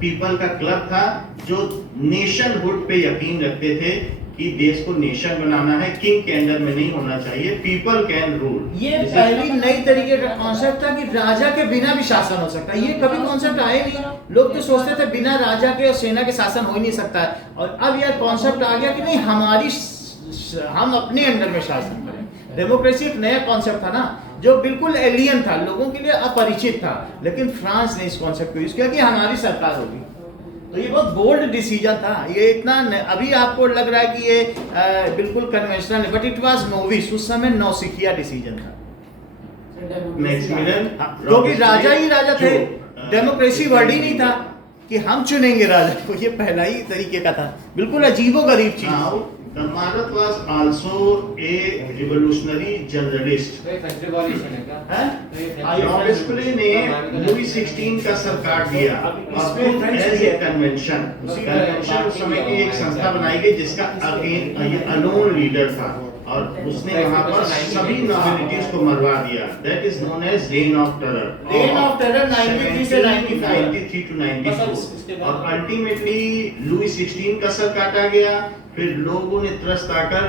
पीपल का क्लब था जो नेशनहुड पे यकीन रखते थे कि देश को नेशन बनाना है, किंग के अंडर में नहीं होना चाहिए, पीपल कैन रूल। ये पहली नई तरीके का कॉन्सेप्ट था कि राजा के बिना भी शासन हो सकता है। ये कभी कॉन्सेप्ट आया नहीं। लोग तो सोचते थे बिना राजा के और सेना के शासन हो ही नहीं सकता है, और अब यह कॉन्सेप्ट आ गया कि नहीं, हम अपने अंडर में शासन करें। डेमोक्रेसी एक नया कॉन्सेप्ट था ना, जो बिल्कुल एलियन था, लोगों के लिए अपरिचित था, लेकिन फ्रांस ने इस कॉन्सेप्ट को यूज किया कि हमारी सरकार होगी। तो ये बहुत बोल्ड डिसीजन था। ये इतना अभी आपको लग रहा है कि ये बिल्कुल कन्वेंशनल है, बट इट वाज नोविस, उस समय नौसिखिया डिसीजन था। मैक्सिमिलियन क्योंकि राजा ही राजा थे, डेमोक्रेसी वर्ड ही नहीं था कि हम चुनेंगे राजा को। ये पहला ही तरीके का था, बिल्कुल अजीबोगरीब चीज। Now, the Marat was also a revolutionary journalist. तो ये फैक्ट्री वॉल्यूशन है क्या? हैं? रॉबेस्पियर ने लुई 16 का सर काट दिया अब और इसमें खुद फ्रेंच एज भी ए है। कन्वेंशन उसी कन्वेंशन में उस समय की एक बाकी संस्था बनाई गई जिसका अलोन लीडर था, और उसने वहां पर सभी नॉबिलिटीज को मरवा दिया। That is known as reign of terror. Reign of terror 93 से 95 93 to 94। और अल्टीमेटली लुई 16 का सर काटा गया। फिर लोगों ने त्रस्त आकर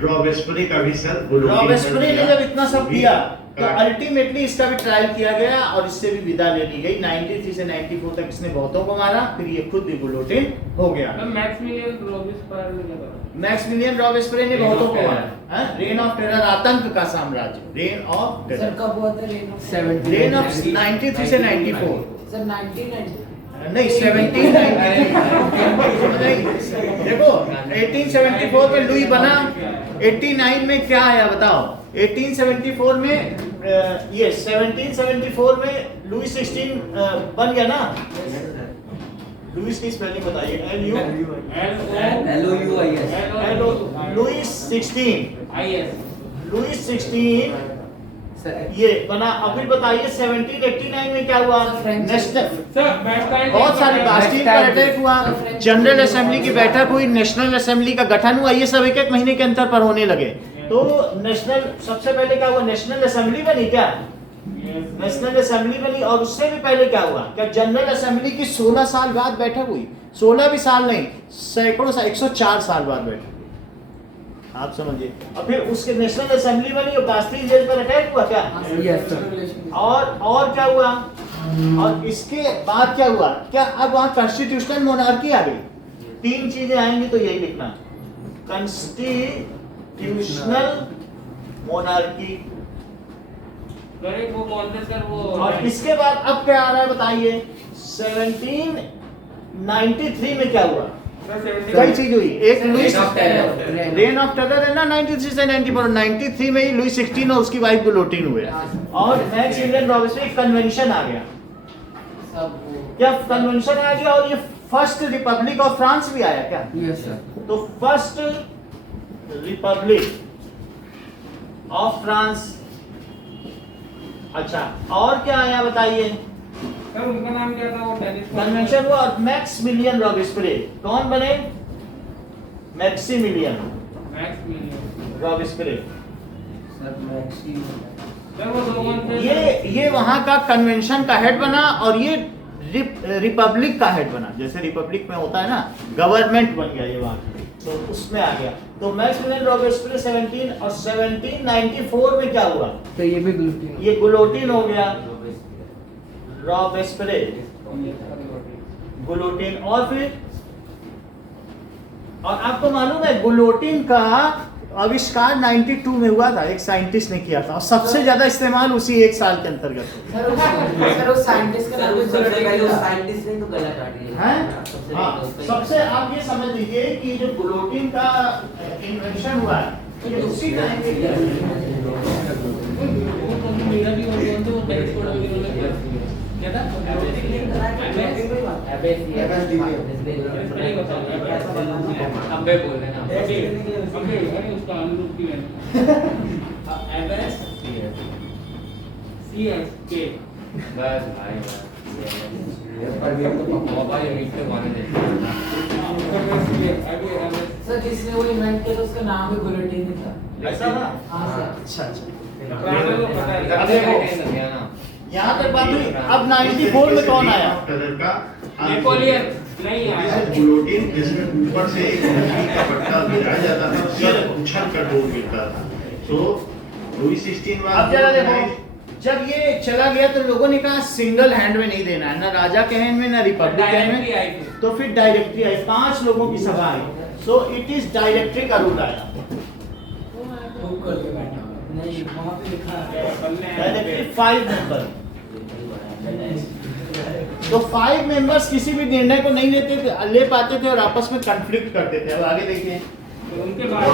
रॉबेस्पियर का भी सर रॉबेस्पियर ने जब इतना सब किया तो काट- अल्टीमेटली इसका भी ट्रायल किया गया और इससे भी विदा ले ली गई। 93 से 94 तक इसने बहुतों को मारा, फिर ये खुद भी गुलोटिन हो गया। मैक्सिमिलियन रॉबिस्पियर ने क्या करा? मैक्सिमिलियन रॉबेस्पियर ने Reign बहुतों of को Terror। मारा। रेन ऑफ टेरर, आतंक का साम्राज्य, रेन ऑफ सर टेरर। कब हुआ था रेन ऑफ? रेन ऑफ 93 से 94। सर 1990 नहीं 1793 देखो 1874 में लुई बना, 89 में क्या आया बताओ? 1874 में ये 1774 में लुई 16 बन गया ना। लुई की स्पेलिंग बताइए। लुई 16 लुई 16 ये बना। अभी बताइए 1789 में क्या हुआ? नेशनल बहुत सारी बास्टील का अटैक हुआ, जनरल असेंबली की बैठक हुई, नेशनल असेंबली का गठन हुआ। ये सब एक एक महीने के अंतर पर होने लगे। तो नेशनल सबसे पहले क्या हुआ? नेशनल असेंबली बनी क्या? नेशनल असेंबली बनी। और उससे भी पहले क्या हुआ? क्या जनरल असेंबली की 16 साल बाद बैठक हुई? 16 भी साल नहीं, सैकड़ों साल, 104 साल बाद बैठक हुई। आप समझिए। और फिर उसके नेशनल असेंबली बनी और बास्टील जेल पर अटैक हुआ क्या? और क्या हुआ? और इसके बाद क्या हुआ? क्या अब वहां कॉन्स्टिट्यूशनल मोनार्की आ गई? 3 चीजें आएंगी तो यही लिखना, कॉन्स्टिट्यूशनल मोनार्की। वो कौन थे सर वो? और इसके बाद अब क्या आ रहा है बताइए? 1793 में क्या हुआ? कई चीज हुई। एक Louis Reign of Terror। Rain of terror है ना 93 से 94। 93 में ही लुई 16 और उसकी वाइफ गुलोटिन हुए, और मैक्सिमिलियन रॉबेस्पियर कन्वेंशन आ गया। सब वो क्या कन्वेंशन आ गया? और ये फर्स्ट रिपब्लिक ऑफ फ्रांस भी आया क्या? Yes sir. तो फर्स्ट रिपब्लिक ऑफ फ्रांस। अच्छा, और क्या आया बताइए? सर उनका नाम क्या था वो टेनिस कन्वेंशन हुआ और मैक्सिमिलियन रॉबेस्पियर कौन बने? Maximilian Maximilian Robespierre. सर वो दो कौन थे? ये वहां का कन्वेंशन का हेड बना और ये रिपब्लिक का हेड बना। जैसे रिपब्लिक में होता है ना, गवर्नमेंट बन गया ये वहां, तो उसमें आ गया। तो मैक्सिमिलियन रॉबेस्पियर 17 और 1794 में क्या हुआ? तो ये भी ग्लूटीन ये गुलोटिन हो गया, रॉबेस्पियर गुलोटिन। और आपको मालूम है गुलोटिन का आविष्कार 92 में हुआ था, एक साइंटिस्ट ने किया था और सबसे ज्यादा इस्तेमाल उसी एक साल के अंतर्गत हुआ। सर उस साइंटिस्ट का नाम भी सबसे पहले उस गुलोटिन था। साइंटिस्ट ने तो गला काट दिया हैं? सबसे हाँ, पहले उसका ही- सबसे आप ये समझ लीजिए कि जो गुलोटिन का इन्वेंशन हुआ है ये उसी टाइम पे किया है। वो तो मेरा भी वो बोलते वो टेनिस कोर्ट में उन्होंने क्या था? अबे बोल रहे ना अबे अरे उसका अनुरूप की है एबेस सीएसके बस भाई बाबा ये मिक्स पे माने दे अबे एबेस सर जिसने वो इन्वेंट किया था उसका नाम भी गुलोटिन ही था। ऐसा था? हाँ सर। अच्छा अच्छा। प्राणा को पता है अब देखो, यहाँ तक बात हुई। अब 94 में कौन आया? कलर का नेपोलियन नहीं आया ग्लोटिन जिसमें ऊपर से एक लकड़ी का पट्टा गिराया जाता था, सब उछल कर डूब गिरता था। तो लुई 16 अब जरा देखो, जब ये चला गया तो लोगों ने कहा सिंगल हैंड में नहीं देना है, ना राजा के हैंड में ना रिपब्लिक के हैंड डायरेक्टली आई में, थी तो फिर डायरेक्टरी आई, 5 लोगों की सभा आई। सो इट इज डायरेक्टरी का रूल आया। बुक करके बैठा हूँ। नहीं वहाँ पे लिखा है। डायरेक्टरी 5 मेंबर, तो 5 मेंबर्स किसी भी निर्णय को नहीं ले पाते थे और आपस में कॉन्फ्लिक्ट करते थे। अब आगे देखिए, उनके बाद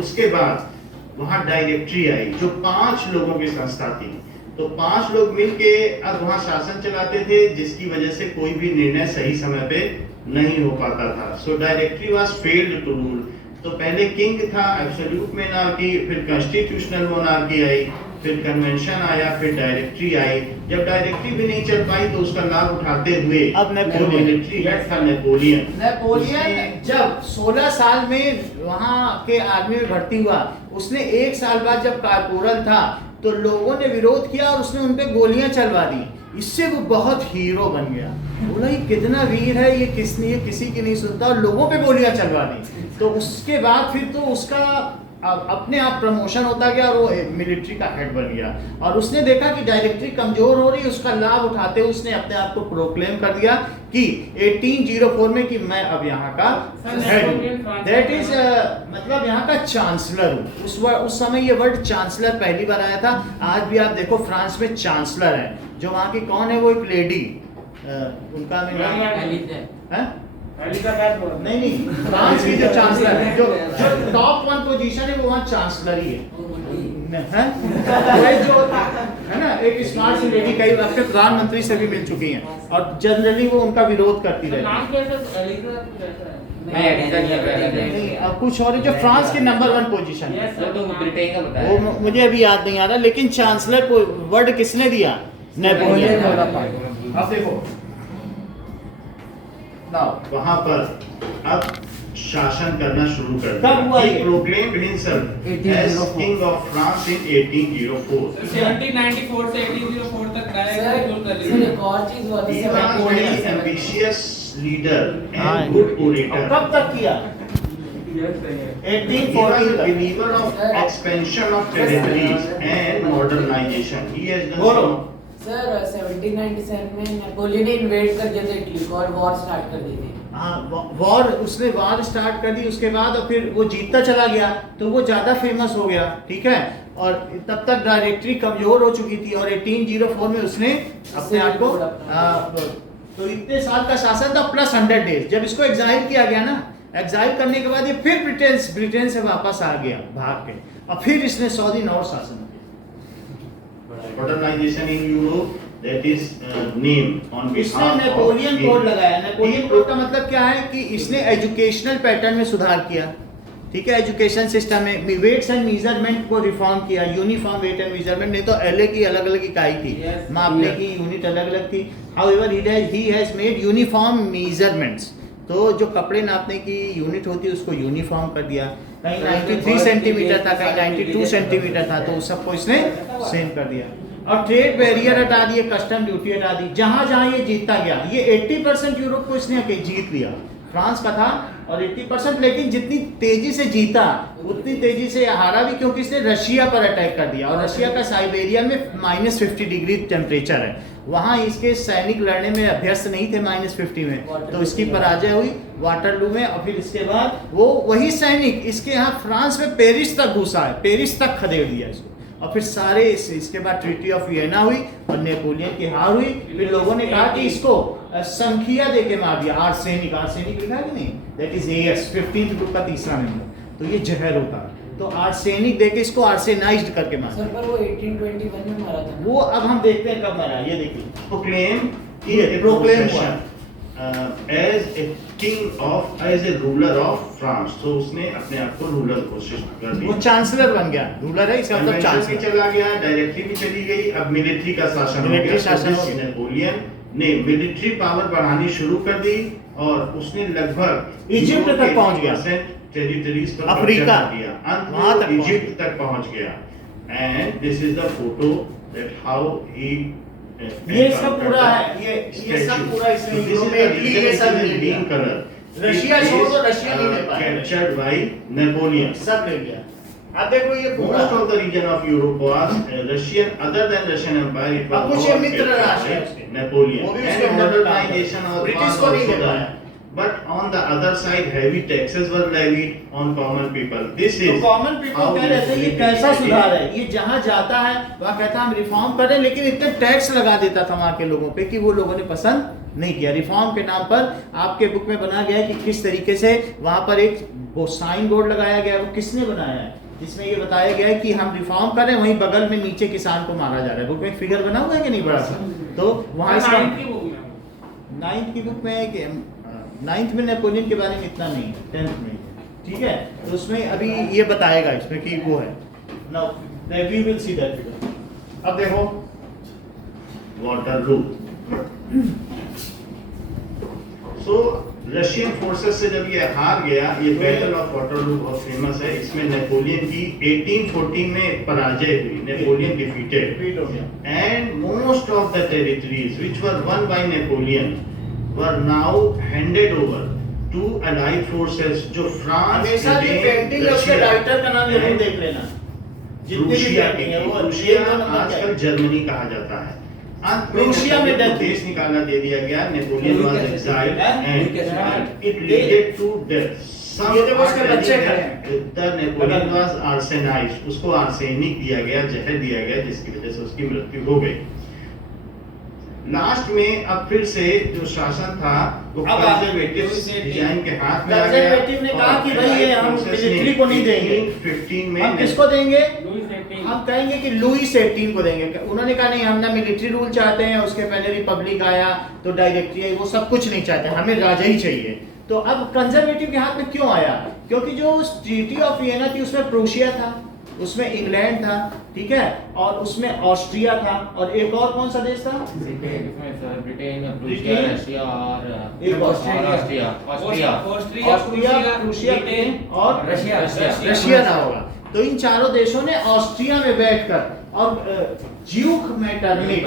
उसके बाद वहाँ डायरेक्टरी आई जो 5 लोगों की संस्था थी। तो 5 लोग मिलके अब वहाँ शासन चलाते थे, जिसकी वजह से कोई भी निर्णय सही समय पे नहीं हो पाता था। So directory was failed to rule. तो पहले किंग था, एब्सोल्यूट मोनार्की, फिर कॉन्स्टिट्यूशनल मोनार्की आई, फिर कन्वेंशन आया, फिर डायरेक्टरी आई। जब डायरेक्टरी भी नहीं चल पाई तो उसका लाभ उठाते हुए अब नेपोलियन। मिलिट्री हेड था नेपोलियन। नेपोलियन जब 16 साल में वहाँ के आर्मी में भर्ती हुआ, उसने 1 साल बाद जब कारपोरल था तो लोगों ने विरोध किया और उसने उन पे गोलियां चलवा दी। इससे वो बहुत हीरो बन गया, बोला ये कितना वीर है, ये किसी की नहीं सुनता, और लोगों पे गोलियां चलवा दी। तो उसके बाद फिर तो उसका अपने आप प्रमोशन होता गया और वो मिलिट्री का हेड बन गया। और उसने देखा कि डायरेक्टरी कमजोर हो रही है, उसका लाभ उठाते हुए उसने अपने आप को प्रोक्लेम कर दिया कि 1804 में कि मैं अब यहाँ का हेड हूँ, दैट इज मतलब यहाँ का चांसलर हूँ। उस समय ये वर्ड चांसलर पहली बार आया था। आज भी आप देखो फ्रांस में चांसलर है, जो वहाँ की कौन है, वो एक लेडी, उनका नाम है एलिजाबेथ बोल नहीं नहीं, फ्रांस की जो चांसलर है, जो टॉप 1 पोजीशन है वो वहाँ चांसलर ही है, वही जो है ना, एक स्मार्ट सी लेडी, कई अपने प्रधानमंत्री से भी मिल चुकी हैं और जनरली वो उनका विरोध करती रहती नाम है। कैसा एलिजाबेथ कैसा है मैं एडिटर कर रहा था नहीं, अब कुछ और है जो फ्रांस के नंबर 1 पोजीशन है, Yes, वो तो ब्रिटेन का वो बताया मुझे अभी याद नहीं आ रहा, लेकिन चांसलर को वर्ड किसने दिया? नेपोलियन। अब देखो वहां पर अब शासन करना शुरू कर कब हुआ ये? He proclaimed himself as king of France in 1804. 1794 से 1804 तक डायरेक्ट रूल कर सर लिया एक और चीज हुआ He था was a very ambitious leader हाँ, and good orator. कब तक किया? यस सही है 1840 He was a तक। believer of expansion of territories and modernization. He has done बोलो। some सर 1797 में नेपोलियन ने इन्वेड कर दिया था इटली को और वॉर स्टार्ट कर दी थी। हाँ, वॉर उसने वार स्टार्ट कर दी, उसके बाद और फिर वो जीतता चला गया तो वो ज़्यादा फेमस हो गया, ठीक है। और तब तक डायरेक्टरी कमजोर हो चुकी थी और 1804 में उसने अपने आप को तो इतने साल का शासन था प्लस 100 डेज। जब इसको एग्जाइल किया गया ना, एग्जाइल करने के बाद ये फिर ब्रिटेन से वापस आ गया भाग के, और फिर इसने 100 दिन और शासन किया। modernization in Europe, that is name on इसने behalf नेपोलियन of कोड लगाया। नेपोलियन कोड का मतलब क्या है कि इसने एजुकेशनल पैटर्न में सुधार किया, ठीक है, एजुकेशन सिस्टम में वेट्स एंड मेजरमेंट को रिफॉर्म किया, यूनिफॉर्म वेट एंड मेजरमेंट, नहीं तो एलए की अलग अलग इकाई थी, Yes, मापने yes. की यूनिट अलग अलग थी। However he has made uniform measurements, तो जो कपड़े नापने की यूनिट होती है उसको यूनिफॉर्म कर दिया। कहीं 93 सेंटीमीटर था, कहीं 92 सेंटीमीटर था, तो उस सबको इसने सेम कर दिया। और ट्रेड बैरियर हटा दिए, कस्टम ड्यूटी हटा दी। जहां जहां ये जीतता गया, ये 80% यूरोप को इसने जीत लिया। फ्रांस का था और 80%, लेकिन जितनी तेजी से जीता उतनी तेजी से हारा भी, क्योंकि इसने रशिया पर अटैक कर दिया। और रशिया का साइबेरिया में -50 डिग्री टेम्परेचर है, वहाँ इसके सैनिक लड़ने में अभ्यस्त नहीं थे -50 में, तो इसकी पराजय हुई वाटरलू में। और फिर इसके बाद वो वही सैनिक इसके यहाँ फ्रांस में पेरिस तक घुसा है, पेरिस तक खदेड़ दिया इसको। और फिर सारे इसके बाद ट्रीटी ऑफ वियना हुई और नेपोलियन की हार हुई। फिर लोगों ने कहा कि इसको संख्या दे के मार दिया, आर्सेनिक, आर्सेनिक लिखा है कि नहीं, that is AS 15th group का तीसरा नंबर, तो ये जहर होता है, तो आर्सेनिक दे के इसको आर्सेनाइज्ड करके मार सर पर वो 1821 में मारा था। वो अब हम देखते हैं कब मरा, ये देखिए proclaim ये proclaim हुआ। as a king of, as a ruler of France, तो उसने अपने आप को रूलर घोषित कर वो दिया। चांसलर बन गया, रूलर है इसका मतलब कन्वेंशन भी चांसलर। चला गया, डायरेक्टली भी चली गई, अब मिलिट्री का शासन हो मिलिट्री गया। शासन हो तो गया। नेपोलियन ने मिलिट्री पावर बढ़ानी शुरू कर दी और उसने लगभग इजिप्ट तक पहुंच गया। टेरिटरीज पर अफ्रीका, कब्जा किया, अंत वहां तक में पहुंच इजिप्ट तक पहुंच गया। And this is the photo that how he ये सब पूरा है, ये सब पूरा इसमें यूरोमेटली ये सब ले लिया। कलर रशिया छोड़ दो, रशिया नहीं ले पाया। Captured by Napoleon. सब ले लिया। अब देखो ये पूरा Most of the region of Europe was Russian, other than Russian Empire, it was अब कुछ all मित्र kept राष्ट्र by हैं उसके। Napoleon. वो भी And उसके अंदर काम modernization करते हैं। was ब्रिटिश को नहीं also ले done. पाया। But on the other side, heavy taxes were levied on common people. This तो is कॉमन पीपल how कह रहे थे ये Napoleon कैसा defeated सुधार है, ये जहां जाता है वहां कहता है हम रिफॉर्म कर रहे हैं, लेकिन इतने टैक्स लगा देता था वहां के लोगों पे कि वो लोगों ने पसंद नहीं किया। रिफॉर्म के नाम पर आपके बुक में बना गया है कि किस तरीके से वहां पर एक वो साइन बोर्ड लगाया गया है, वो किसने बनाया है, जिसमें ये बताया गया है कि हम रिफॉर्म कर रहे हैं, वहीं बगल में नीचे किसान को मारा जा रहा है। बुक में फिगर बना हुआ है कि नहीं बड़ा सा, तो वहां इसका 9th की बुक में है कि 9th में नेपोलियन के बारे में इतना नहीं है, 10th में, ठीक है। तो उसमें अभी ये बताएगा इसमें कि वो है। Now we will see that figure. अब देखो Waterloo. So रशियन फोर्सेस से जब ये हार गया, ये बैटल ऑफ वाटरलू बहुत फेमस है। इसमें नेपोलियन की 1814 में पराजय हुई, नेपोलियन डिफीटेड, रिपीट हो गया। and most of the territories which were won by Napoleon were now handed over to allied forces, जो फ्रांस, हमेशा ये पेंटिंग है उसके राइटर का नाम जरूर देख लेना, जितनी भी रूसिया पेंटिंग है वो रूसिया ये दो नंबर का आजकल है। जर्मनी कहा जाता है। अंत में रूसिया में नेपोलियन को death देश निकाला दे दिया गया, Napoleon was exiled and it ये- लीडेड टू डेथ। ये देखो उसके बच्चे खड़े हैं। द नेपोलियन वाज आर्सेनाइज्ड, उसको आर्सेनिक दिया गया, जहर दिया गया, जिसकी वजह से उसकी मृत्यु हो गई। लास्ट में अब फिर से जो शासन था वो अब कंजर्वेटिव डिजाइन के हाथ में आ गया। कंजर्वेटिव ने कहा कि भाई ये हम मिलिट्री को नहीं देंगे, 15 में हम किसको देंगे, हम कहेंगे कि लुईस 18 को देंगे। उन्होंने कहा नहीं, हम ना मिलिट्री रूल चाहते हैं, उसके पहले रिपब्लिक आया तो डायरेक्टरी, वो सब कुछ नहीं चाहते, हमें राजा ही चाहिए। तो अब कंजर्वेटिव के हाथ में क्यों आया, क्योंकि जो ट्रीटी ऑफ वियना थी उसमें प्रूशिया था, उसमें इंग्लैंड था, ठीक है, और उसमें ऑस्ट्रिया था, और एक और कौन सा देश था, ब्रिटेन, ब्रिटेन, रशिया और एक ऑस्ट्रिया, ऑस्ट्रिया, प्रूशिया, ब्रिटेन और रशिया। रशिया ना होगा। तो इन चारों देशों ने ऑस्ट्रिया में बैठकर और ड्यूक मेटरनिक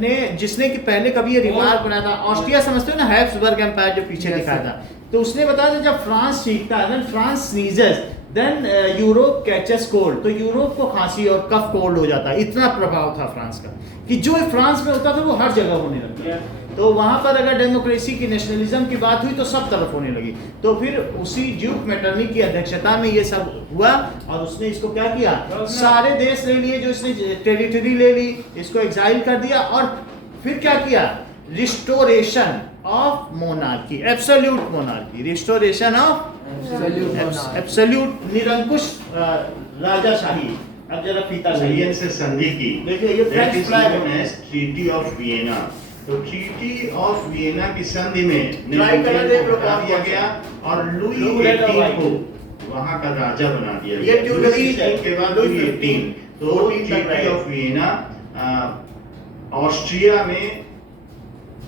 ने, जिसने कि पहले कभी ये रिमार्क बनाया था, ऑस्ट्रिया समझते हो ना, हैब्सबर्ग एम्पायर जो पीछे दिखा था, तो उसने बताया था जब फ्रांस सीखता है, France sneezes then Europe catches cold, तो यूरोप को खांसी और कफ कोल्ड हो जाता है। इतना प्रभाव था फ्रांस का कि जो फ्रांस में होता था वो हर जगह होने लगता। तो वहां पर अगर डेमोक्रेसी की, नेशनलिज्म की बात हुई तो सब तरफ होने लगी। तो फिर उसी ड्यूक मेटरनिक की अध्यक्षता में ये सब हुआ और उसने इसको क्या किया, सारे देश ले लिए, जो इसने टेरिटरी ले ली, इसको एग्जाइल कर दिया, और फिर क्या किया, restoration of monarchy, absolute monarchy, restoration of absolute, निरंकुश राजाशाही। अब जरा फीताशाही नेपोलियन से संधि की, देखिए ये that French is flag known है। As treaty of Vienna. तो ट्रीटी ऑफ वियना की संधि में ट्राई कलर देख लो, हटा दिया गया और लुई Blue, red और 18 white। को वहां का राजा बना दिया ये गया। ट्यूडरीज लुई है, 18 के बाद लुई लुई 18। तो 14 तक ट्रीटी रहे। ऑफ वियना ऑस्ट्रिया में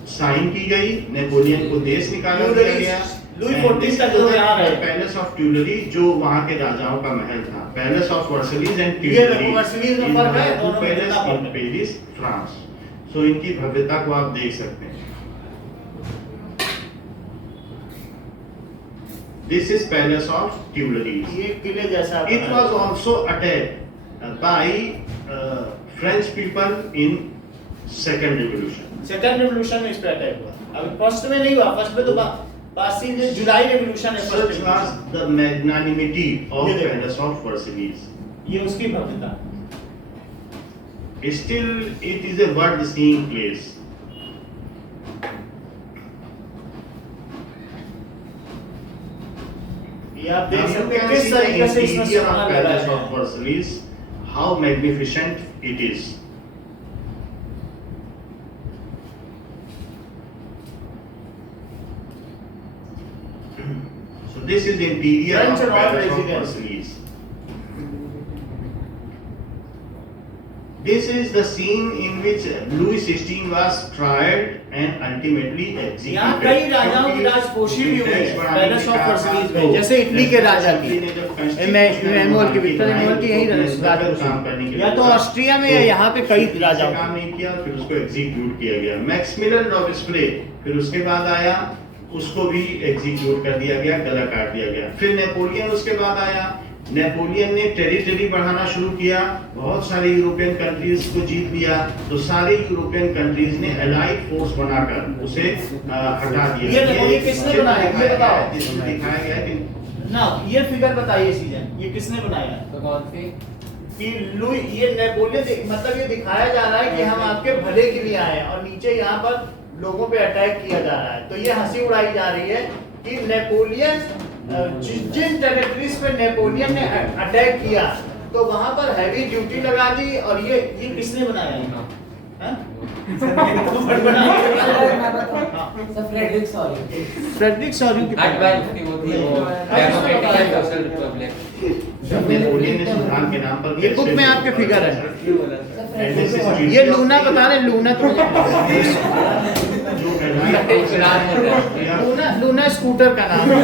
साइन की गई, नेपोलियन को देश निकाला दिया ट्यूडरीज, गया। लुई 14 तक लोग यहाँ रहे। पैलेस ऑफ ट्यूलरी जो वहां के राजाओं का महल था, पैलेस ऑफ वर्सलीज एंड ये देखो, वर्सलीज में फर्क है, दोनों में पैलेस कितना फर्क इन है। Paris, France. सो इनकी भव्यता को आप देख सकते हैं। This is Palace of Tuileries. ये किले जैसा It बना was है। also attacked by French people in Second Revolution. Second revolution में इस पे अटैक हुआ। अभी फर्स्ट में नहीं हुआ, फर्स्ट में तो पासी ने जुलाई रेवोल्यूशन है Such first was the magnanimity of ये देखो। Palace of Versailles. ये उसकी भव्यता। Still, it is a world-seeing place. ये आप देख Now you सकते हैं can किस see the तरीके से इसमें interior सोना of लगा Palace of है। Versailles, how magnificent it is. So this is interior French of and all Palace of residence. Versailles. This is the scene in which Louis XVI was tried and ultimately executed. यहाँ कई राजाओं की राजपोशी भी हुई है palace of Versailles में, जैसे Italy के राजा की इमैनुअल की, विक्टर इमैनुअल की यही राजपूत, या तो ऑस्ट्रिया में या यहाँ पे कई राजाओं काम की। नहीं किया, फिर उसको एग्जीक्यूट किया गया। मैक्सिमिलियन रॉबेस्पियर फिर उसके बाद आया, उसको भी एग्जीक्यूट कर दिया गया, गला काट दिया गया। फिर नेपोलियन उसके बाद आया, नेपोलियन ने टेरिटरी बढ़ाना शुरू किया, बहुत सारे यूरोपियन कंट्रीज को जीत लिया, तो सारे यूरोपियन कंट्रीज ने एलाइड फोर्स बनाकर उसे हटा दिया। ये नेपोलियन किसने बनाया? ये बताओ। जिसमें दिखाया गया है कि ना ये फिगर बताइए सीजन, ये किसने बनाया है? तो कौन सी? कि लुई, ये नेपोलियन, मतलब ये दिखाया जा रहा है कि हम आपके भले के लिए आए हैं, और नीचे यहाँ पर लोगों पे अटैक किया जा रहा है। तो ये हंसी उड़ाई जा रही है कि नेपोलियन जिन टेरिटरीज पे नेपोलियन ने अटैक किया, तो वहां पर हैवी ड्यूटी लगा दी, और ये किसने बनाया है? हाँ? मैं बताऊं, sir Frederick Sorrieu. Frederic Sorrieu की एडवांस की वो थी, वो डेमोक्रेटिक एंड सोशल रिपब्लिक। जब नेपोलियन ने सुल्तान के नाम पर ये बुक में आपके फिगर है। Sir Frederick sorry. ये लूना बता रहे, लूना तो मुझे जो कहलाया लूना स्कूटर का नाम है।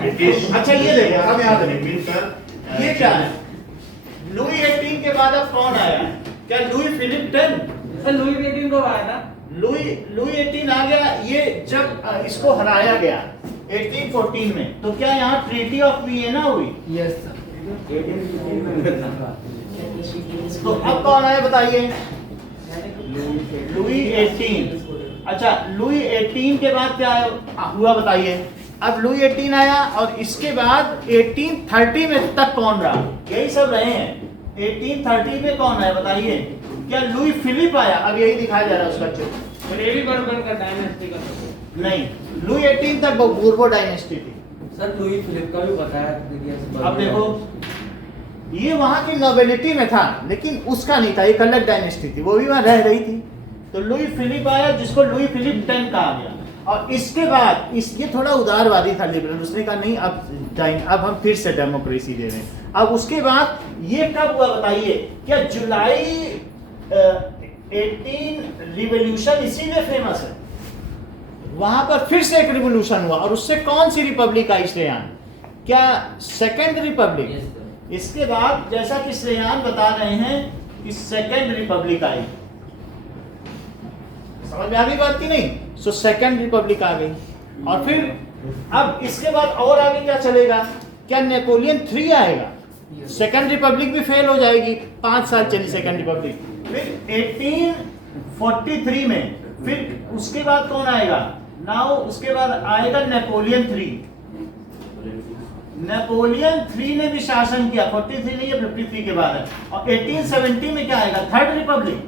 ब्रिटिश, अच्छा, ये देखो, अब याद है। मिलकर ये क्या है? लुई 18 के बाद अब कौन आया? क्या लुई फिलिप 10? सर लुई 18 को आया था। लुई 18 आ गया, ये जब इसको हराया गया 1814 में, तो क्या यहाँ ट्रीटी ऑफ वियना हुई? Yes sir. तो अब कौन आया बताइए? लुई 18। अच्छा, लुई 18 के बाद क्या हुआ बताइए? अब लुई 18 आया, और इसके बाद 1830 में तक कौन रहा? यही सब रहे हैं। 1830 में कौन आया बताइए? क्या लुई फिलिप आया? अब यही दिखाया जा रहा है उसका चित्र। और ये भी बर्बन का डायनेस्टी का था। नहीं, लुई 18 तक बूर्बो डायनेस्टी थी। सर लुई फिलिप का भी बताया, देखिए अब देखो, ये वहां की नोबिलिटी में था, लेकिन उसका नहीं था, ये कलर डायनेस्टी थी, वो भी वहां रह रही थी। तो लुई फिलिप आया, जिसको लुई फिलिप 10 कहा गया। और इसके बाद ये थोड़ा उदारवादी था, लिबरल, उसने कहा नहीं, अब हम फिर से डेमोक्रेसी दे रहे हैं। अब उसके बाद ये कब हुआ बताइए? क्या जुलाई 18 रिवॉल्यूशन इसीलिए फेमस है। वहां पर फिर से एक रिवॉल्यूशन हुआ, और उससे कौन सी रिपब्लिक आई श्रेयान? क्या सेकेंड रिपब्लिक? इसके बाद जैसा कि श्रेयान बता रहे हैं कि सेकेंड रिपब्लिक आई। समझ में आ गई बात की नहीं? सो सेकेंड रिपब्लिक आ गई, और फिर अब इसके बाद और आगे क्या चलेगा? क्या नेपोलियन 3 आएगा? सेकेंड रिपब्लिक भी फेल हो जाएगी, 5 साल चली सेकेंड रिपब्लिक। फिर 1843 में, फिर उसके बाद कौन आएगा? नाउ उसके बाद आएगा नेपोलियन 3। नेपोलियन 3 ने भी शासन किया, 43 नहीं है, 53 के बाद है। और 1870 में क्या आएगा? Third Republic.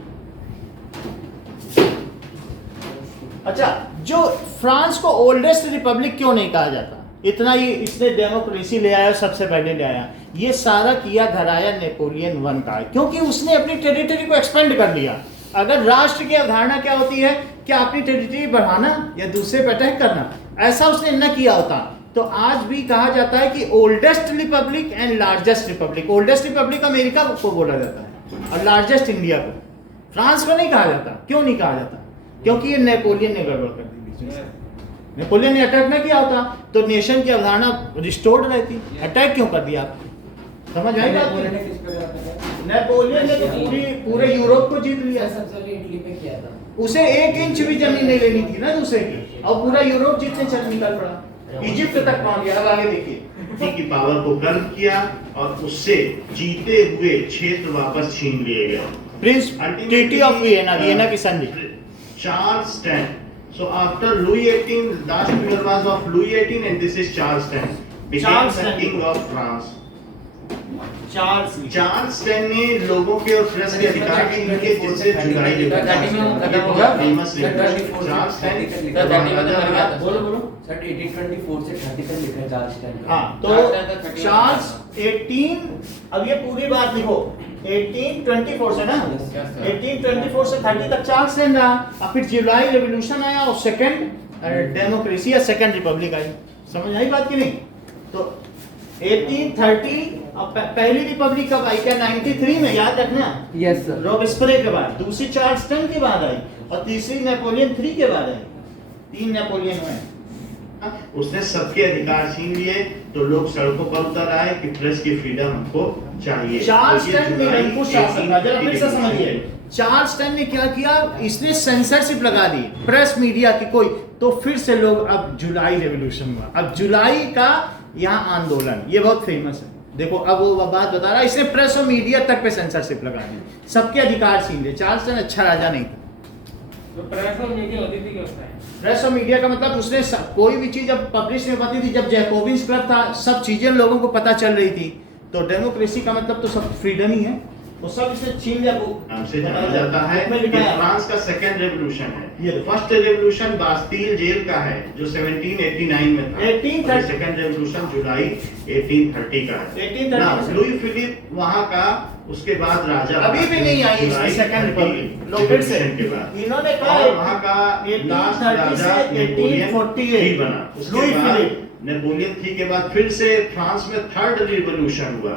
अच्छा, जो फ्रांस को ओल्डेस्ट रिपब्लिक क्यों नहीं कहा जाता? इतना ही इसने डेमोक्रेसी ले आया, सबसे पहले ले आया। ये सारा किया धराया नेपोलियन 1 का, क्योंकि उसने अपनी टेरिटरी को एक्सपेंड कर लिया। अगर राष्ट्र की अवधारणा क्या होती है? क्या अपनी टेरिटरी बढ़ाना या दूसरे पे अटैक करना? ऐसा उसने न किया होता तो आज भी कहा जाता है कि oldest Republic and largest Republic. Oldest Republic America को बोला जाता है, और लार्जेस्ट इंडिया को। फ्रांस को नहीं कहा जाता। क्यों नहीं कहा जाता? क्योंकि ये नेपोलियन ने गड़बड़ कर दी बीच में। नेपोलियन ने अटैक ना किया होता तो नेशन की अवधारणा रिस्टोर्ड रहती। अटैक क्यों कर दिया आप? समझ आई बात? नेपोलियन ने किस पे करा था? नेपोलियन ने तो पूरे यूरोप को जीत लिया। सबसे पहले इटली पे किया था। उसे 1 इंच भी जमीन नहीं लेनी थी ना दूसरे की, और पूरा यूरोप जीतने चल निकल पड़ा, इजिप्ट तक पहुंच गया। अब आगे देखिए। की पावर को कर्व किया और उससे जीते हुए क्षेत्र वापस छीन लिए गए। Prince treaty of Vienna, Vienna की संधि। Charles X. So after Louis XVIII, last year was of Louis XVIII, and this is Charles X. Became Charles the X. king of France. Charles Charles ten ने लोगों के और press के अधिकार छीन के जिससे जुलाई फेमस चार्ल्स टेन। बोलो बोलो। सर 1824 से 30 तक लिखा है चार्ल्स टेन का। हाँ, तो चार्ल्स 18, अब ये पूरी बात लिखो, 1824 से ना, 1824 से 30 तक चार्ल्स टेन रहा। अब फिर जुलाई रेवोल्यूशन आया और सेकंड डेमोक्रेसी या सेकंड रिपब्लिक आई। समझ आई बात की नहीं? तो 1830 अब पहली रिपब्लिक कब आई? क्या 93 में? याद रखना। Yes sir. रॉबेस्पियर के बाद, दूसरी चार्ल्स टेन के बाद आई, और तीसरी नेपोलियन 3 के बाद आई। 3 नेपोलियन हुए। उसने सबके अधिकार छीन लिए, तो लोग सड़कों पर उतर आए कि प्रेस की फ्रीडम हमको चाहिए। चार्ल्स टेन निरंकुश शासक था। जरा फिर से समझिए, चार्ल्स टेन ने क्या किया? इसने सेंसरशिप लगा दी प्रेस मीडिया की कोई, तो फिर से लोग, अब जुलाई रेवोल्यूशन हुआ। अब जुलाई का यहाँ आंदोलन, ये बहुत फेमस है। देखो अब वो बात बता रहा है, इसने प्रेस और मीडिया तक पे सेंसरशिप लगा दी, सबके अधिकार छीन लिए। चार्ल्स टेन अच्छा राजा नहीं था। तो प्रेस और मीडिया होती थी क्या उस टाइम? प्रेस और मीडिया का मतलब उसने कोई भी चीज जब पब्लिश नहीं होती थी, जब जैकोबिन्स क्लब था, सब चीजें लोगों को पता चल रही थी। तो डेमोक्रेसी का मतलब तो सब फ्रीडम ही है, वो सब इसने छीन लिया। हमसे जाना जाता है कि फ्रांस का सेकंड रेवोल्यूशन ये है। फर्स्ट रेवोल्यूशन बास्टील जेल का है जो 1789 में था। 1830 सेकंड रेवोल्यूशन जुलाई 1830 का है। 1830 लुई फिलिप वहां का, उसके बाद राजा अभी भी नहीं आई इसकी सेकंड रिपब्लिक। लोग फिर से के बाद इन्होंने कहा और वहां का लास्ट 1830 राजा से नेपोलियन 1848 बना। लुई उसके बाद फिलिप। नेपोलियन 3 के बाद फिर से फ्रांस में थर्ड रिवोल्यूशन हुआ,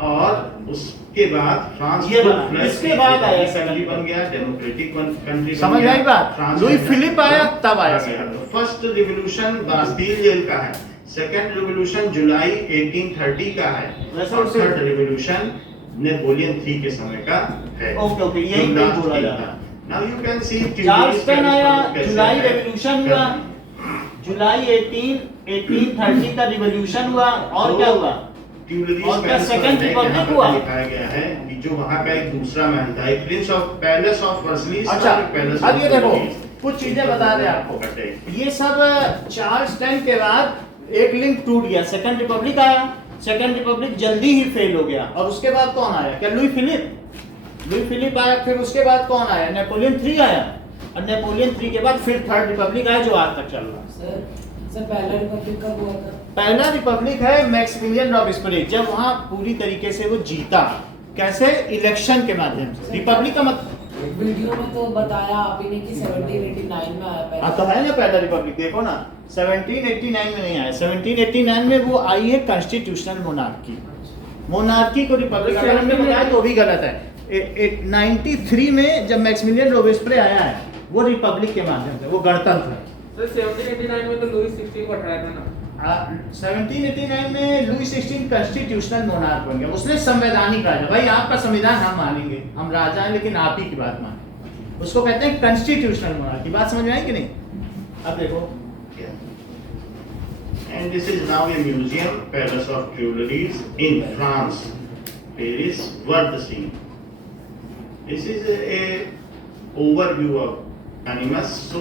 और उसके बाद फ्रांस ये बना, इसके बाद आया कंट्री बन गया, डेमोक्रेटिक कंट्री। समझ आई बात? लुई फिलिप आया तब आया। फर्स्ट रिवोल्यूशन बास्टील जेल का है, सेकंड रिवोल्यूशन जुलाई 1830 का है, और थर्ड रिवोल्यूशन नेपोलियन 3 के समय का है। ओके ओके, यही मैं बोला जा रहा। Now you can see Charles ten आया, जुलाई रेवोल्यूशन हुआ, जुलाई 1830 का रिवोल्यूशन हुआ, और क्या हुआ? और क्या सेकंड रिपब्लिक हुआ? दिखाया गया है कि जो वहां का एक दूसरा महल था, एक प्रिंस ऑफ पैलेस ऑफ वर्सलीज। अच्छा, अब ये देखो कुछ चीजें बता रहे आपको। ये सब चार्ल्स टेन के बाद एक लिंक टूट गया, सेकंड रिपब्लिक आया। सेकंड रिपब्लिक जल्दी ही फेल हो गया, और उसके बाद कौन आया? क्या लुई फिलिप? लुई फिलिप आया, फिर उसके बाद कौन आया? नेपोलियन 3 आया, और नेपोलियन 3 के बाद फिर थर्ड रिपब्लिक आया जो आज तक चल रहा है। सर पहला रिपब्लिक कब हुआ था? पहला रिपब्लिक है मैक्सिमिलियन रॉबेस्पियर, जब वहां पूरी तरीके से वो जीता। कैसे? इलेक्शन के माध्यम से। रिपब्लिक का मतलब वीडियो में तो बताया आप ही ने कि 1789 में आया पहला। हाँ तो है ना पहला रिपब्लिक, देखो ना 1789 में नहीं आया, 1789 में वो आई है कॉन्स्टिट्यूशनल मोनार्की। मोनार्की को रिपब्लिक अगर हमने बताया तो भी गलत है। 93 में जब मैक्सिमिलियन रॉबेस्पियर आया है, वो रिपब्लिक के माध्यम से, वो गणतंत्र है। तो 1789 में तो लुई 16 को हटाया था ना। 1789 में लुई 16 कॉन्स्टिट्यूशनल मोनार्क बन गया। उसने संवैधानिक राजा, भाई आपका संविधान हम मानेंगे, हम राजा हैं, लेकिन आप ही की बात मानेंगे, उसको कहते हैं कॉन्स्टिट्यूशनल मोनार्क। की बात समझ में आई कि नहीं? अब देखो, And this is now a museum, Palace of Tuileries in France, Paris, worth seeing. This is a overview of animals. So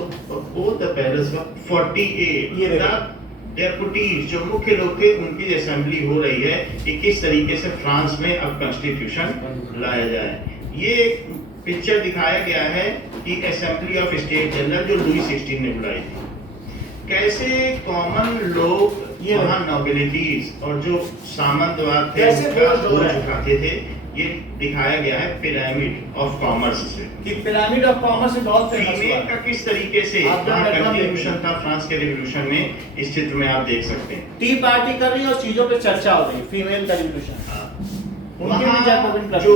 both the palace were 48. ये देखो। डेपुटीज जो मुख्य लोग थे, उनकी असेंबली हो रही है कि किस तरीके से फ्रांस में अब कॉन्स्टिट्यूशन लाया जाए। ये पिक्चर दिखाया गया है कि असेंबली ऑफ स्टेट जनरल जो लुई 16 ने बुलाई थी, कैसे कॉमन लोग वहाँ नोबिलिटीज और जो सामंतवाद थे उठाते थे। ये दिखाया गया है पिरामिड ऑफ कॉमर्स से, कि पिरामिड ऑफ कॉमर्स में बहुत फेमस फीमेल हुआ। का किस तरीके से कंट्रीब्यूशन था फ्रांस के रिवॉल्यूशन में, इस चित्र में आप देख सकते हैं। टी पार्टी कर रही है और चीजों पे चर्चा हो रही है, फीमेल का रिवॉल्यूशन। वहाँ जो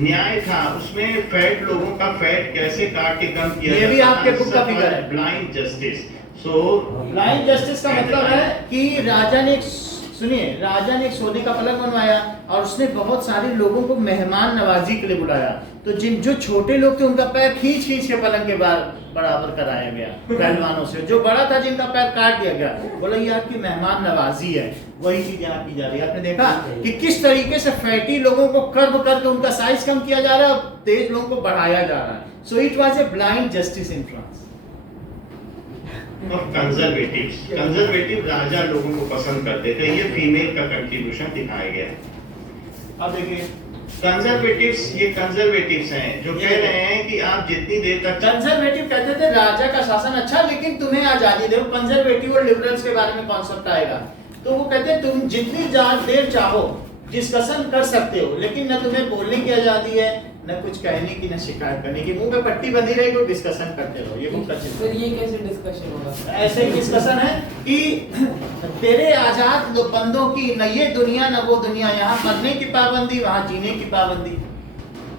न्याय था उसमें फैट लोगों का फैट कैसे काट के कम किया, ये भी आपके बुक का फिगर है। Blind justice. सो ब्लाइंड जस्टिस का मतलब है कि राजा ने सुनिए, राजा ने एक सोने का पलंग बनवाया और उसने बहुत सारे लोगों को मेहमान नवाजी के लिए बुलाया। तो जो छोटे लोग थे उनका पैर खींच खींच के पलंग के बराबर कराया गया पहलवानों से। जो बड़ा था जिनका पैर काट दिया गया, बोला ये आपकी मेहमान नवाजी है। वही चीज यहाँ की जा रही है। आपने देखा कि किस तरीके से फैटी लोगों को कर्व करके उनका साइज कम किया जा रहा है और तेज लोगों को बढ़ाया जा रहा है। So it was a blind justice in France. और कंजर्वेटिव राजा लोगों को पसंद करते थे। ये फीमेल का कंट्रीब्यूशन दिखाया गया है। अब देखिए, कंजर्वेटिव्स हैं जो कह रहे हैं कि आप जितनी देर तक कंजर्वेटिव कहते थे राजा का शासन अच्छा लेकिन तुम्हें आजादी दे। कंजर्वेटिव और लिबरल्स के बारे में कॉन्सेप्ट आएगा तो वो कहते हैं तुम जितनी देर चाहो डिस्कशन कर सकते हो, लेकिन न तुम्हें बोलने की आजादी है, न कुछ कहने की, न शिकायत करने की। मुंह पे पट्टी बंधी रहेगी तो डिस्कशन करते रहो। ये मुख्य चीज फिर ये कैसे डिस्कशन होगा? ऐसे ही डिस्कशन है कि तेरे आजाद बंदों की न ये दुनिया न वो दुनिया, यहाँ मरने की पाबंदी, वहाँ जीने की पाबंदी।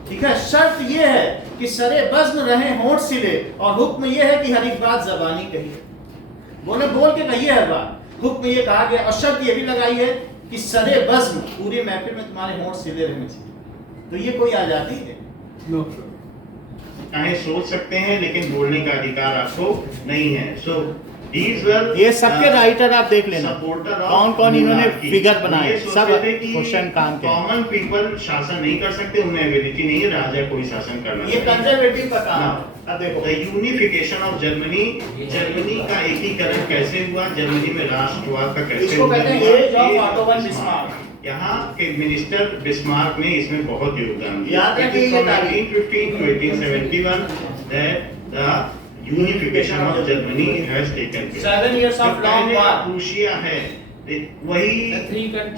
ठीक है, शर्त ये है कि सरे बज़्म रहे होंठ सिले, और हुक्म ये है कि हर एक बात ज़बानी कहिए। बोल के कहिए हर बात। हुक्म ये कहा गया और शर्त ये भी लगाई है कि सरे बज़्म, पूरी महफिल में तुम्हारे होंठ सिले रहने चाहिए। तो ये कोई आजादी है? चाहे सोच सकते हैं लेकिन बोलने का अधिकार आपको नहीं है। सो these were ये सबके राइटर आप देख लेना supporter of कौन कौन इन्होंने monarchy। फिगर बनाए, ये सब सोचते थे कि क्वेश्चन काम के। कॉमन पीपल शासन नहीं कर सकते, उनमें एबिलिटी नहीं है, राजा कोई शासन करना ये कंजर्वेटिव का काम है। अब देखो, the unification of Germany, Germany का एकीकरण कैसे हुआ, जर्मनी में राष्ट्रवाद का कैसे इसको कहते हैं age of Otto one Bismarck. यहाँ के मिनिस्टर बिस्मार्क ने इसमें बहुत योगदान दिया। याद रखिए ये तारीख 1815 to 1871 that the unification of Germany has taken place। 7 years of long war। Prussia है वही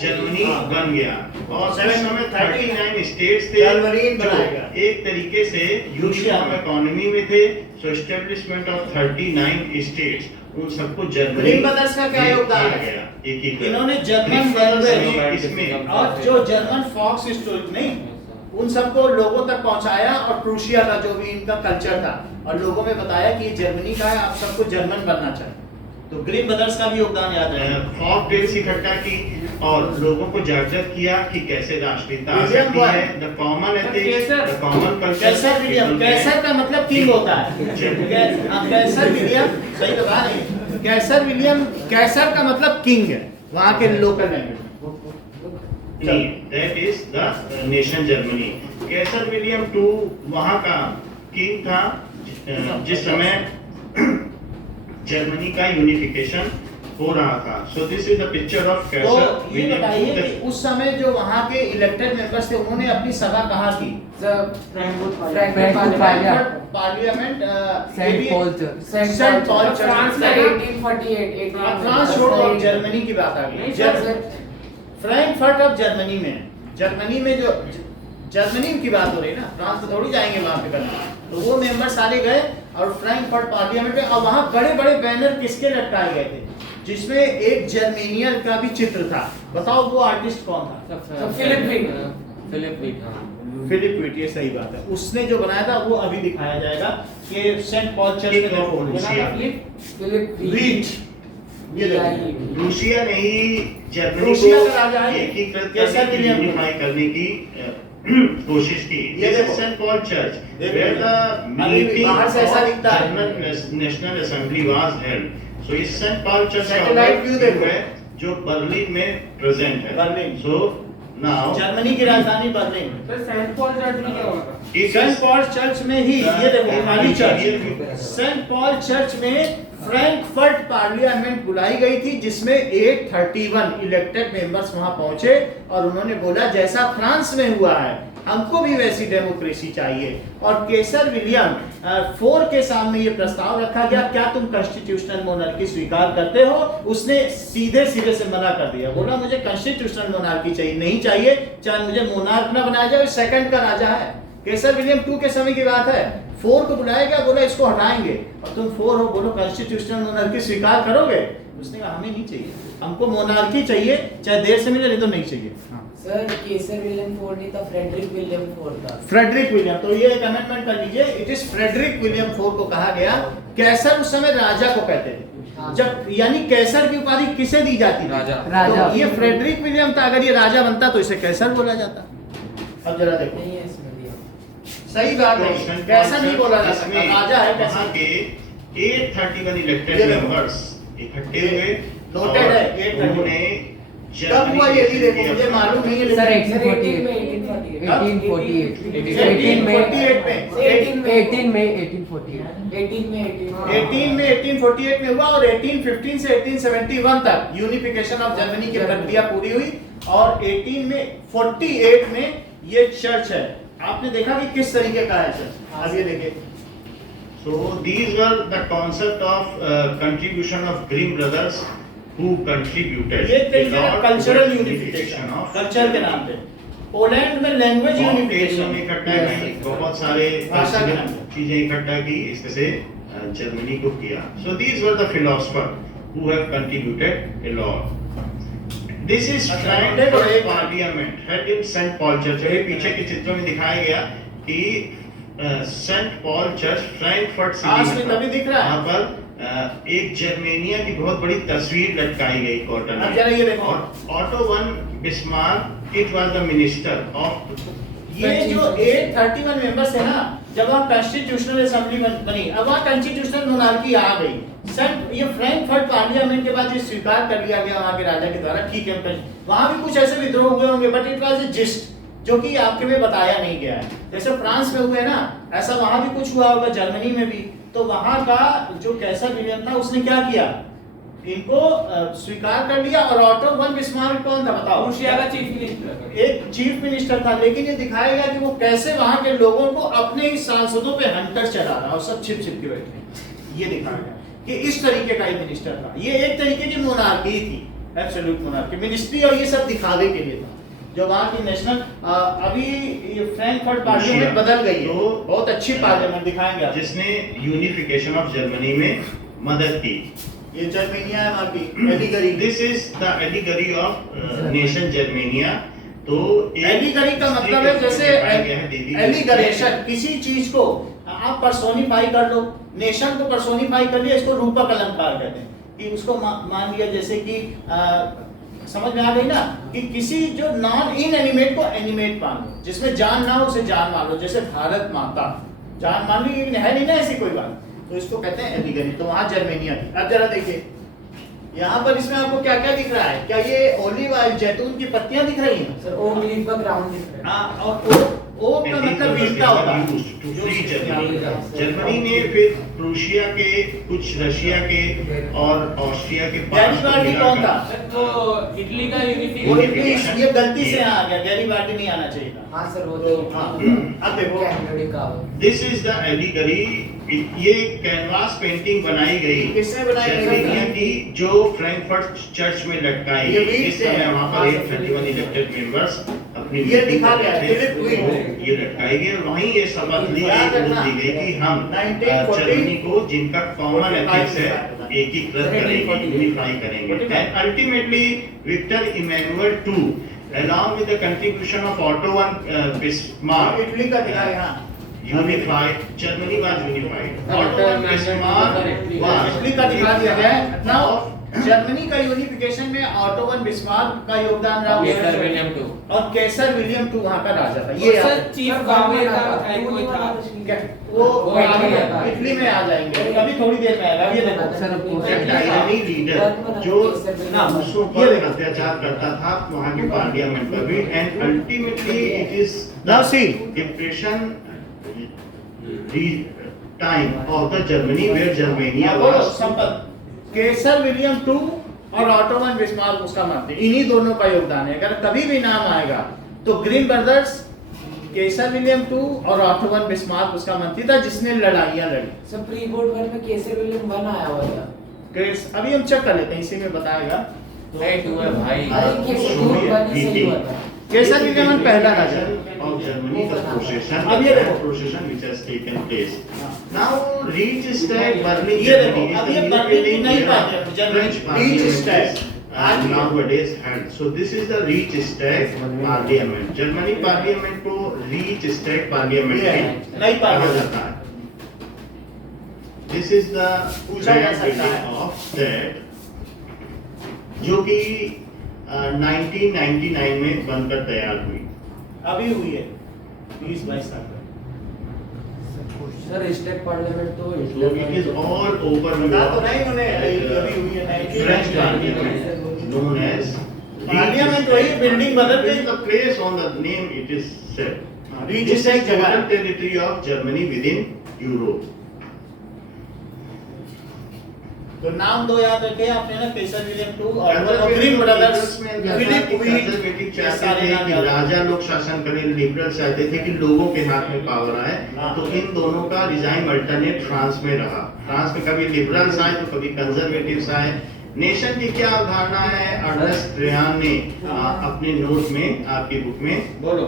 जर्मनी बन गया और उस समय 39 स्टेट्स थे जर्मनी बनाएगा। एक तरीके से यूनिफॉर्म इकोनॉमी में थे। सो एस्टेब्लिशमेंट ऑफ 39 स्टेट्स, उन सबको जर्मनी ग्रीन ब्रदर्स का क्या योगदान है? गया एकीकरण। इन्होंने जर्मन लैंग्वेज इसमें और जो जर्मन फॉक्स स्टोरी नहीं, उन सबको लोगों तक पहुंचाया और प्रूशिया का जो भी इनका कल्चर था और लोगों में बताया कि ये जर्मनी का है, आप सबको जर्मन बनना चाहिए। तो ग्रीन ब्रदर्स का भी योगदान याद है। फॉक टेल्स इकट्ठा की और लोगों को जागृत किया कि कैसे राष्ट्रीयता आ सकती है। The common ethics, the common culture. Kaiser William, Kaiser का मतलब किंग होता है। कैसर विलियम, सही बता रही है। कैसर विलियम, कैसर का मतलब किंग है वहाँ के local language. That is the nation Germany। Kaiser William II वहाँ का किंग था जिस समय जर्मनी का यूनिफिकेशन हो रहा था। So this is the picture of तो कैसर ये बताइए कि विलियम। उस समय जो वहाँ के इलेक्टेड मेंबर्स थे उन्होंने अपनी सभा कहाँ की? Parliament Saint Paul church. Saint Paul church. France में 1848 फ्रांस छोड़ो, अब जर्मनी की बात आ गई। फ्रैंकफर्ट अब जर्मनी में, जर्मनी में जो जर्मनी की बात हो रही है ना, फ्रांस तो थोड़ी जाएंगे वहां पे करने। तो वो मेंबर सारे गए और फ्रैंकफर्ट पार्लियामेंट में, और वहां बड़े बड़े बैनर किसके लटकाए गए थे जिसमें एक जर्मेनियन का भी चित्र था। बताओ वो आर्टिस्ट कौन था? फिलिप फिलिप विट। ये सही बात है, उसने जो बनाया था वो अभी दिखाया जाएगा कि सेंट पॉल चर्च में देखो फिलिप विट। ये देखो, रूसिया ने ही जर्मनी रूसिया को का राजा है ये। एकीकृत कैसर करने की, विलियम। यूनिफाई करने की कोशिश की। ये This is देखो। सेंट पॉल चर्च देखो। where the अभी भी meeting बाहर से ऐसा of दिखता है। German National Assembly was held। So इस सेंट पॉल चर्च का Satellite view देखो। है जो बर्लिन में प्रेजेंट है। बर्लिन। So now जर्मनी की राजधानी बर्लिन। सेंट पॉल चर्च में क्या हुआ? सेंट पॉल चर्च में ही ये देखो खाली चर्च। सेंट पॉल चर्च में फ्रैंकफर्ट पार्लियामेंट बुलाई गई थी जिसमें 831 इलेक्टेड मेंबर्स वहां पहुंचे और उन्होंने बोला जैसा फ्रांस में हुआ है हमको भी वैसी डेमोक्रेसी चाहिए। और कैसर विलियम 4 के सामने ये प्रस्ताव रखा गया, क्या तुम कॉन्स्टिट्यूशनल मोनार्की स्वीकार करते हो? उसने सीधे सीधे से मना कर दिया, बोला मुझे कॉन्स्टिट्यूशनल मोनार्की चाहिए, नहीं चाहिए, चाहे मुझे मोनार्क ना बनाया जाए, सेकंड का राजा है। कैसर विलियम 2 के समय की बात है। 4 को बुलाया गया, बोला इसको हटाएंगे, और तुम 4 हो, बोलो कॉन्स्टिट्यूशनल मोनार्की स्वीकार करोगे? उसने कहा हमें नहीं चाहिए, हमको मोनार्की चाहिए, चाहे देर से मिले नहीं तो नहीं चाहिए। सर केसर विलियम IV नहीं था, फ्रेडरिक विलियम IV था। फ्रेडरिक विलियम, तो ये एक अमेंडमेंट कर लीजिए, इट इज फ्रेडरिक विलियम 4 को कहा गया। कैसर उस समय राजा को कहते थे। जब यानी कैसर की उपाधि किसे दी जाती थी? राजा। तो ये फ्रेडरिक विलियम था, अगर ये राजा बनता तो इसे कैसर बोला जाता। अब जरा देखो, नहीं है इसमें दिया। सही बात तो है, सेंट कैसर नहीं पॉल बोला जा चर्च सकता, में राजा है वहाँ कैसर। के 831 ये इलेक्टेड देखो। मेंबर्स इकट्ठे हुए Noted है, और 831। उन्होंने कब हुआ ये भी देखो, मुझे मालूम नहीं है सर लेकिन 1848 में 1848 में 18 में 1848 में हुआ और 1815 से 1871 तक यूनिफिकेशन ऑफ जर्मनी की प्रक्रिया पूरी हुई और 1848 में ये चर्च है। आपने देखा कि किस तरीके का है चर्च, अब ये देखिए। So these were the concept of contribution of Grimm brothers who contributed ये तरीके a का lot cultural towards unification unification of culture के नाम पे। पोलैंड में लैंग्वेज बहुत देशों यूनिफिकेशन में इकट्ठा की, बहुत सारे भाषा के नाम पे। चीजें इकट्ठा की, इससे जर्मनी को किया। So these were the philosophers who have contributed a lot. This is अच्छा, Frankfurt एक- Parliament held in St. Paul Church। ये पीछे के चित्रों में दिखाया गया कि सेंट पॉल चर्च फ्रैंकफर्ट हाँ, सिटी इसमें तभी दिख रहा है। वहाँ पर एक जर्मेनिया की बहुत बड़ी तस्वीर लटकाई गई कॉटन अब जरा ये देखो। और Otto one Bismarck it was the minister of ये जो 831 मेंबर्स है ना, जब वहाँ कॉन्स्टिट्यूशनल असेंबली बनी, अब वहाँ कॉन्स्टिट्यूशनल मोनार्की आ गई। सेंट ये फ्रैंकफर्ट पार्लियामेंट के बाद ये स्वीकार कर लिया गया वहाँ के राजा के द्वारा, ठीक है। वहाँ भी कुछ ऐसे विद्रोह हुए होंगे, but it was A gist जो कि आपके में बताया नहीं गया है। जैसे फ्रांस में हुए ना, ऐसा वहाँ भी कुछ हुआ होगा, जर्मनी में भी। तो वहाँ का जो कैसर विलियम था उसने क्या किया, इनको स्वीकार कर लिया। और ऑटो वन बिस्मार्क कौन था बताओ? रूसिया का चीफ मिनिस्टर। एक चीफ मिनिस्टर था, लेकिन ये दिखाया गया कि वो कैसे वहां के लोगों को अपने ही सांसदों पे हंटर चला रहा और सब छिप छिप के बैठे। ये दिखाया गया कि इस तरीके का ही मिनिस्टर था। ये एक तरीके की मोनार्की थी, एब्सोल्यूट मोनार्की, मिनिस्ट्री, और ये सब दिखावे के लिए था। जो वहाँ की नेशनल अभी ये फ्रैंकफर्ट पार्लियामेंट बदल गई है, तो बहुत अच्छी पार्लियामेंट दिखाएंगे आप। जिसने यूनिफिकेशन ऑफ जर्मनी में मदद की। ये जर्मेनिया है वहाँ की allegory. This is the allegory of nation Germania. तो एलिगरी का मतलब है जैसे एलिगरेशन, किसी चीज को आप पर्सोनिफाई कर लो, नेशन को पर्सोनिफाई कर लिया, इसको रूपक अलंकार कहते हैं। कि उसको मान लिया जैसे कि समझ में आ गई ना, कि किसी जो नॉन इनएनिमेट को एनिमेट मान लो, जिसमें जान ना हो उसे जान मान लो। जैसे भारत माता जान मान ली, लेकिन है नहीं ना ऐसी कोई बात, तो इसको कहते हैं एलिगरी। तो वहां जर्मेनिया थी। अब जरा देखिए यहाँ पर, इसमें आपको क्या क्या दिख रहा है? क्या ये ओलिव ऑयल, जैतून की पत्तियां दिख रही हैं? सर ओम लीफ का ग्राउंड दिख रहा है। हाँ, और ओक का मतलब वीरता होता है। जर्मनी ने फिर प्रूशिया के, कुछ रशिया के और ऑस्ट्रिया के गैरीबाल्डी कौन था? वो इटली का वो यूनिफिकेशन। इटली, ये गलती से आ गया, गैरीबाल्डी नहीं आना चाहिए था। हाँ सर वो तो तो हाँ, अब देखो कैनेडी का दिस इज द एलिगरी। ये कैनवास पेंटिंग बनाई गई किसने बनाई गई? जर्मनिया की, जो फ्रैंकफर्ट चर्च में लटकाई ये गई। वीट इस से समय है। वहां पर 831 इलेक्टेड मेंबर्स अपनी ये meeting दिखा कर गया, रहे थे। फिलिप वीट। ये लटकाई गई और वहीं ये शपथ ली याद गई, रखना, दी गई कि हम 1940 जर्मनी को, जिनका कॉमन एथिक्स है, 45 एकीकृत करेंगे, यूनिफाई करेंगे। 45 and ultimately Victor Emmanuel II along with the contribution of Otto I Bismarck, Italy का दिखा यहाँ, unified, Germany was unified. Otto Otto I Bismarck Bismarck was Italy का दिखा दिया गया है। नाउ जर्मनी का यूनिफिकेशन में ऑटो वन बिस्मार्क का योगदान रहा, कैसर विलियम II। और कैसर विलियम II वहाँ का राजा था। ये याद सर रखना। चीफ गवर्नर का कोई था। क्या? वो वो इटली में आ जाएंगे, अभी थोड़ी देर में आएगा। अब ये देखो सर, एक टाइरानी लीडर जो रूसों पर अत्याचार करता था वहाँ के पार्लियामेंट पर भी। And ultimately it is Now see. Depression time of the Germany where Germania अब बोलो वाज संपत, कैसर विलियम II और ऑटो वन बिस्मार्क उसका मानते, इन्हीं दोनों का योगदान है। अगर कभी भी नाम आएगा तो ग्रीन ब्रदर्स, कैसर विलियम II और ऑटो वन बिस्मार्क उसका मंत्री था, जिसने लड़ाइयां लड़ी। सर प्री बोर्ड वन में केसर विलियम वन आया हुआ था। अभी हम चेक कर लेते हैं, इसी में बताएगा। नहीं टू है भाई। अरे केसर विलियम वन ही सही हुआ था। कैसर विलियम वन पहला राजा। of Germany the procession, अब ये देखो। procession which has taken place. Now Reichstag Berlin ये देखो, Germany अब is ये the बर्लिन new नहीं building पाते, where Germany French parliament Reichstag। is nowadays held. So this is the Reichstag parliament. Germany parliament को Reichstag parliament ये भी है, नहीं कहा पाते। जाता है। This is the पूछा जा grand सकता है। building of that, जो कि 1999 में बनकर तैयार हुई। अभी हुई है 20-22 साल में। सर स्टेट पार्लियामेंट तो So it is all over बता तो नहीं उन्हें, अभी हुई है French 1999 parliament known as parliament वही, बिल्डिंग बदल It गई। is the place on the name it is said. Reach This is is एक जगह total है। territory of Germany within Europe. तो नाम दो याद रखे आपने ना, केसर विलियम टू और Conservative ग्रीन ब्रदर्स, liberals में ऐसा था फिलिप कि वीट, conservative ये चाहते सारे थे नाम कि याद राजा लोग शासन करें, लिबरल चाहते थे कि लोगों के हाथ में पावर आए। हाँ। तो इन दोनों का रिजाइम अल्टरनेट फ्रांस में रहा। फ्रांस में कभी लिबरल्स आए तो कभी कंजर्वेटिव्स आए। नेशन की क्या अवधारणा है, अर्नेस्ट रेयान ने अपने नोट में, आपकी बुक में बोलो।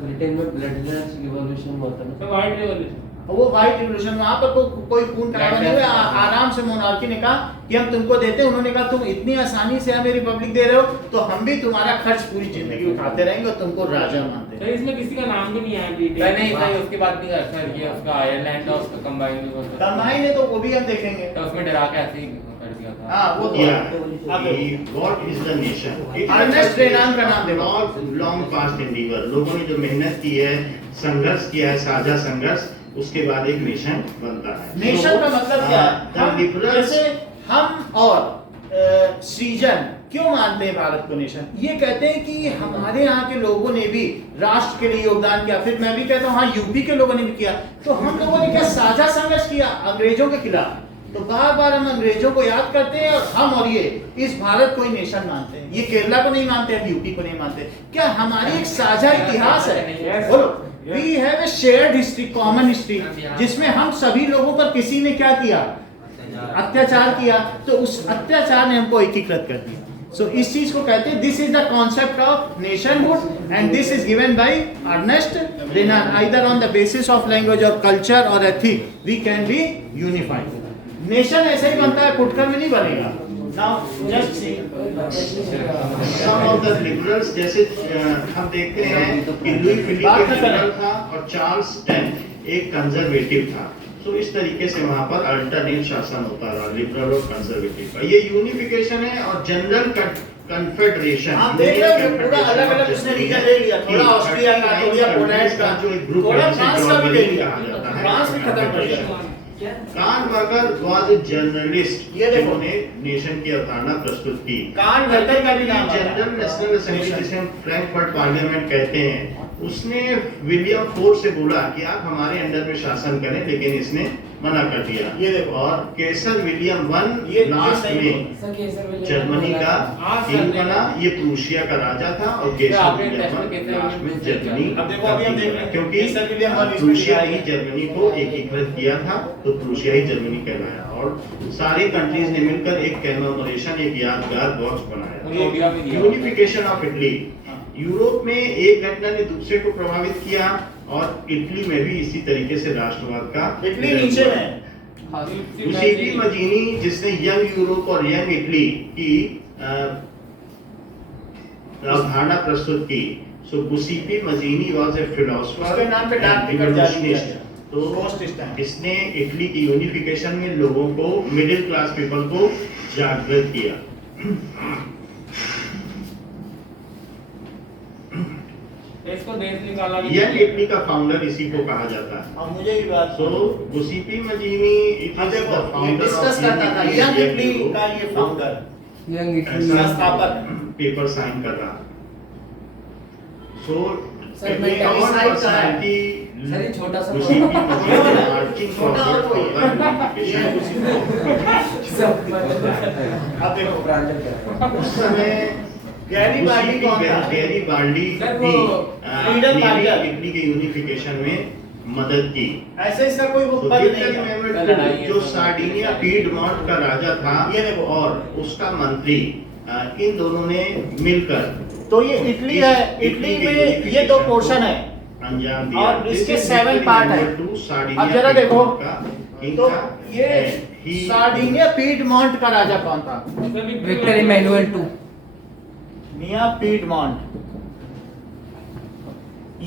ब्रिटेन में ब्लडलेस रिवॉल्यूशन हुआ था ना। तो व्हाइट रिवॉल्यूशन वो व्हाइट रिवॉल्यूशन, वहां पर कोई खून खराबा नहीं हुआ। आराम से मोनार्की ने कहा कि हम तुमको देते हैं। उन्होंने कहा तुम इतनी आसानी से हमें रिपब्लिक दे रहे हो तो हम भी तुम्हारा खर्च पूरी जिंदगी उठाते रहेंगे और तुमको राजा मानते सर हैं। इसमें किसी का नाम भी नहीं आया ब्रिटेन नहीं नहीं, उसके बाद भी सर ये उसका आयरलैंड का उसका कंबाइन कमाई ने तो वो भी हम देखेंगे। तो उसमें डरा के ऐसे ही कर दिया था। हाँ वो तो what is the nation. Ernest Renan का नाम देखो। लॉन्ग पास्ट एंडीवर, लोगों ने जो मेहनत की है, संघर्ष किया है, साझा संघर्ष, उसके बाद एक नेशन बनता है। नेशन का मतलब क्या है? the हम liberals- जैसे हम और सृजन क्यों मानते हैं भारत को नेशन? ये कहते हैं कि हमारे यहाँ के लोगों ने भी राष्ट्र के लिए योगदान किया। फिर मैं भी कहता हूँ हाँ, यूपी के लोगों ने भी किया। तो हम लोगों ने क्या साझा संघर्ष किया अंग्रेजों के खिलाफ? तो बार बार हम अंग्रेजों को याद करते हैं और हम और ये इस भारत को ही नेशन मानते हैं। ये केरला को नहीं मानते, हम यूपी को नहीं मानते। क्या हमारी एक साझा इतिहास है? बोलो। We have a shared history, common history, जिसमें हम सभी लोगों पर किसी ने क्या किया? अत्याचार किया। तो उस अत्याचार ने हमको एकीकृत कर दिया। सो इस चीज को कहते हैं this is the concept of nationhood and this is given by Ernest Renan. Either on the basis of language और कल्चर और ethic we can be unified. Nation ऐसे ही बनता है, फुटकर में नहीं बनेगा। Now just see Some of the liberals, जैसे हम देखते हैं कि लुई फिलिप बात एक न करें। लिबरल था और चार्ल्स टेंथ एक कंजर्वेटिव था। तो इस तरीके से वहां पर अल्टरनेट शासन होता रहा, लिबरल और कंजर्वेटिव का। ये यूनिफिकेशन है और जनरल कन्फेडरेशन। आप देख रहे हो कि पूरा अलग-अलग उसने रीजन ले लिया। थोड़ा ऑस्ट्रिया का, थोड़ा पोलैंड का, जो एक ग्रुप थोड़ा है, फ्रांस का भी ले लिया। कहा जाता है। फ्रांस भी खत्म कर दिया। कानबर्गर वाज ए जर्नलिस्ट, ये देखो। जिन्होंने नेशन की अवधारणा प्रस्तुत की। कानबर्गर का भी नाम आता है। जनरल नेशनल असेंबली, जिसे हम फ्रैंकफर्ट पार्लियामेंट कहते हैं, उसने विलियम फोर्ड से बोला कि आप हमारे अंडर में शासन करें, लेकिन इसने मना कर दिया। ये देखो। और केसर विलियम ये लास्ट सही में सर केसर विलियम जर्मनी का किंग बना। ये प्रूशिया का राजा था और केसर आपने विलियम टेस्ट में केसर लास्ट में विलियम जर्मनी अब देखो, अभी हम देख रहे हैं। क्योंकि केसर विलियम और इसमें प्रूशिया दिखाया ही है। जर्मनी को एकीकृत किया था, तो प्रूशिया ही जर्मनी कहलाया। और सारी कंट्रीज ने मिलकर एक कमेमोरेशन, एक यादगार बॉक्स बनाया। इंडिया में दिया। Unification of Italy. यूरोप में एक घटना ने दूसरे को प्रभावित किया और इटली में भी इसी तरीके से राष्ट्रवाद का इटली नीचे में है। गिउसेप्पे मजीनी, जिसने यंग यूरोप और यंग इटली की अवधारणा प्रस्तुत की। So Giuseppe Mazzini was a philosopher, उसके नाम पे डाक टिकट जारी किया गया। तो Post stamp। इसने इटली की यूनिफिकेशन में लोगों को, मिडिल क्लास पीपल को जागृत किया। इसको देश निकाला भी यंग इटली का फाउंडर इसी को कहा जाता है। और मुझे भी बात सो गिउसेप्पे मजीनी अब देखो, ये डिस्कस करता था यंग इटली का ये फाउंडर, यंग संस्थापक। पेपर साइन कर रहा। सो सर, मैं सर, ये छोटा सा छोटा और कोई है। ये अब देखो, उस समय गैरी बार्डी कौन था? गैरी बार्डी सर, भी वो फ्रीडम फाइटर। इटली के यूनिफिकेशन में मदद की। ऐसे इसका कोई वो तो पद विक्टर नहीं है। मेमोर लड़ाई है। जो सार्डिनिया पीडमॉन्ट का राजा था, ये देखो। और उसका मंत्री, इन दोनों ने मिलकर तो ये इटली है। इटली में ये दो पोर्शन है अंजाम दिया। और इसके 7 पार्ट है। अब जरा देखो, तो ये सार्डिनिया पीडमॉन्ट का राजा कौन था? Victor Emmanuel two. निया पीडमॉन्ट।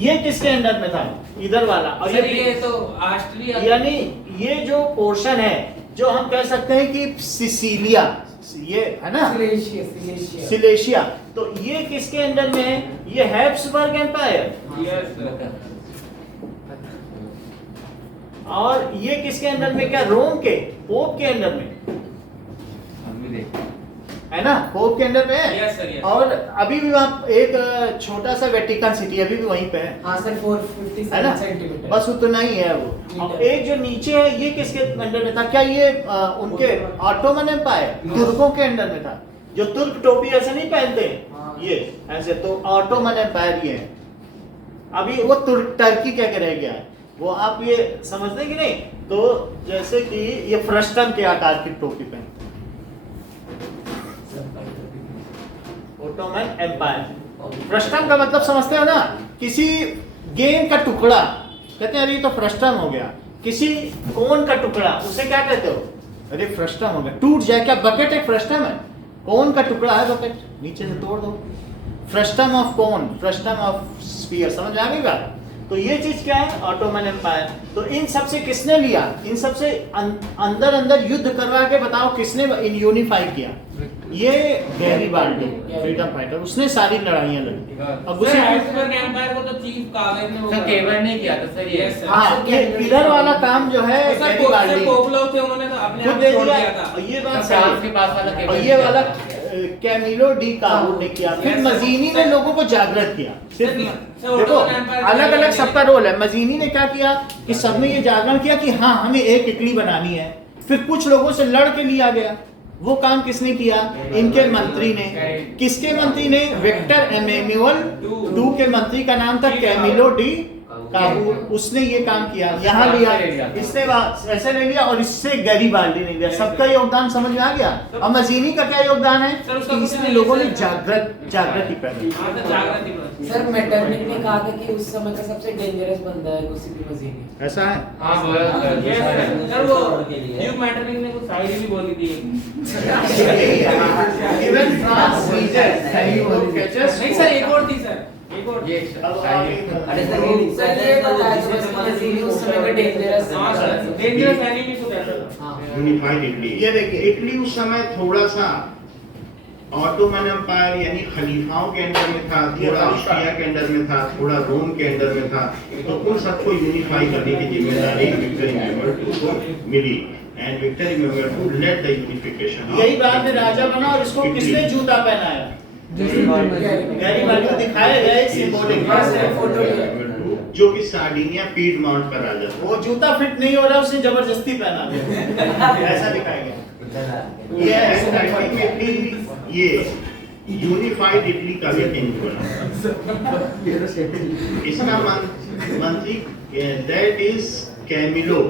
ये किसके अंडर में था? इधर वाला। और सर ये तो ऑस्ट्रिया यानी ये जो पोर्शन है जो हम कह सकते हैं कि सिसिलिया, ये है ना सिलेशिया सिलेशिया, तो ये किसके अंडर में है? ये हैब्सबर्ग एम्पायर। Yes, sir. और ये किसके अंडर में? क्या रोम के पोप के अंडर में हम भी देखते हैं। है ना, पोप के अंडर में है। Yes, sir, yes. और अभी भी वहाँ एक छोटा सा वेटिकन सिटी अभी भी वहीं पे है, हाँ सर, 457 है ना, सेंटीमीटर। बस उतना ही है वो। और एक जो नीचे है ये किसके अंडर में था? क्या ये उनके ऑटोमन एम्पायर तुर्कों के अंडर में था? जो तुर्क टोपी ऐसे नहीं पहनते हाँ। ये ऐसे, तो ऑटोमन एम्पायर ये है। अभी वो टर्की क्या रह गया है वो आप ये समझते कि नहीं? तो जैसे कि ये फ्रस्टन के आकार की टोपी पहनते ऑटोमन एम्पायर। फ्रस्टन का मतलब समझते हो ना? किसी गेंद का टुकड़ा, कहते हैं अरे ये तो फ्रस्टन हो गया। किसी कोन का टुकड़ा, उसे क्या कहते हो? अरे फ्रस्टन हो गया, टूट जाए। क्या बकेट एक फ्रस्टन है? कोन का टुकड़ा है बकेट, नीचे से तोड़ दो। Frustum of cone, frustum of sphere, समझ आ गई बात? तो ये चीज क्या है? Ottoman empire. तो इन सब से किसने लिया? इन सब से अंदर अंदर युद्ध करवा के बताओ किसने इन यूनिफाई किया? ये गैरीबाल्डी, फ्रीडम फाइटर, उसने सारी लड़ाइयां लड़ी। अब सर, उसे हैब्सबर्ग एम्पायर को तो चीफ कागज ने वो सर कर केवल दिया। नहीं किया था सर ये। Yes, sir. हाँ, ये इधर वाला काम जो है सर, गैरीबाल्डी पोप लोग थे, उन्होंने तो अपने खुद आप दे छोड़ दिया। दिया था। और ये बात फ्रांस सही के है। पास वाला केवल और नहीं ये किया वाला था। कैमिलो डी काबू ने किया। फिर Yes, sir. मजीनी ने लोगों को जागृत किया। सिर्फ सर, देखो ऑटोमन एम्पायर अलग अलग के सबका रोल है। मजीनी ने क्या किया कि सब में ये जागरण किया कि हाँ हमें एक इटली बनानी है। फिर कुछ लोगों से लड़ के लिया गया। वो काम किसने किया? इनके मंत्री ने। किसके मंत्री ने? विक्टर एमेन्युअल टू के मंत्री का नाम था कैमिलो डी काबू, उसने ये काम किया, यहाँ लिया, इसने ऐसे ले लिया और इससे गैरीबाल्डी ने लिया। सबका योगदान समझ में आ गया। और मजीनी का क्या योगदान है? सर, उसका कि कुछ इसने नहीं, लोगों ने सर। जागृति पैदा की। हाँ, तो जागृति पर। सर मेटरनिक ने कहा था कि उस समय का सबसे डेंजरस बंदा है गुस्सी मजीनी। ऐसा है? हाँ बोला सर। Yes, sir. सर, वो ड्यूक मैटरनिक ने कुछ शायरी भी बोली थी। Even France needed and you will catch us. नहीं सर, एक और थी सर, एक और ये अब आगे अरे सर ये बताया था मजीनी उस समय का डेंजरस हाँ सर, डेंजरस एनिमी कुछ ऐसा था। हाँ। Unified Italy. ये देखिए। इटली उस समय थोड़ा सा ऑटोमन एम्पायर यानी खलीफाओं के अंडर में था, थोड़ा ऑस्ट्रिया के अंडर में था, थोड़ा रोम के अंडर में था। तो उन सबको यूनिफाई करने की जिम्मेदारी विक्टर इमैनुअल को मिली एंड विक्टर इमैनुअल को लेड द यूनिफिकेशन। यही बाद में राजा बना। और इसको किसने जूता पहनाया? गैरीबाल्डी को दिखाया गया है सिंबॉलिक। जो कि सार्डिनिया पीडमॉन्ट का राजा था। वो जूता फिट नहीं हो रहा, उसने जबरदस्ती पहना दिया। ऐसा दिखाया गया। ये अल्टीमेटली ये यूनिफाइड इटली का भी किंग बना। इसका मंत्री that is Camillo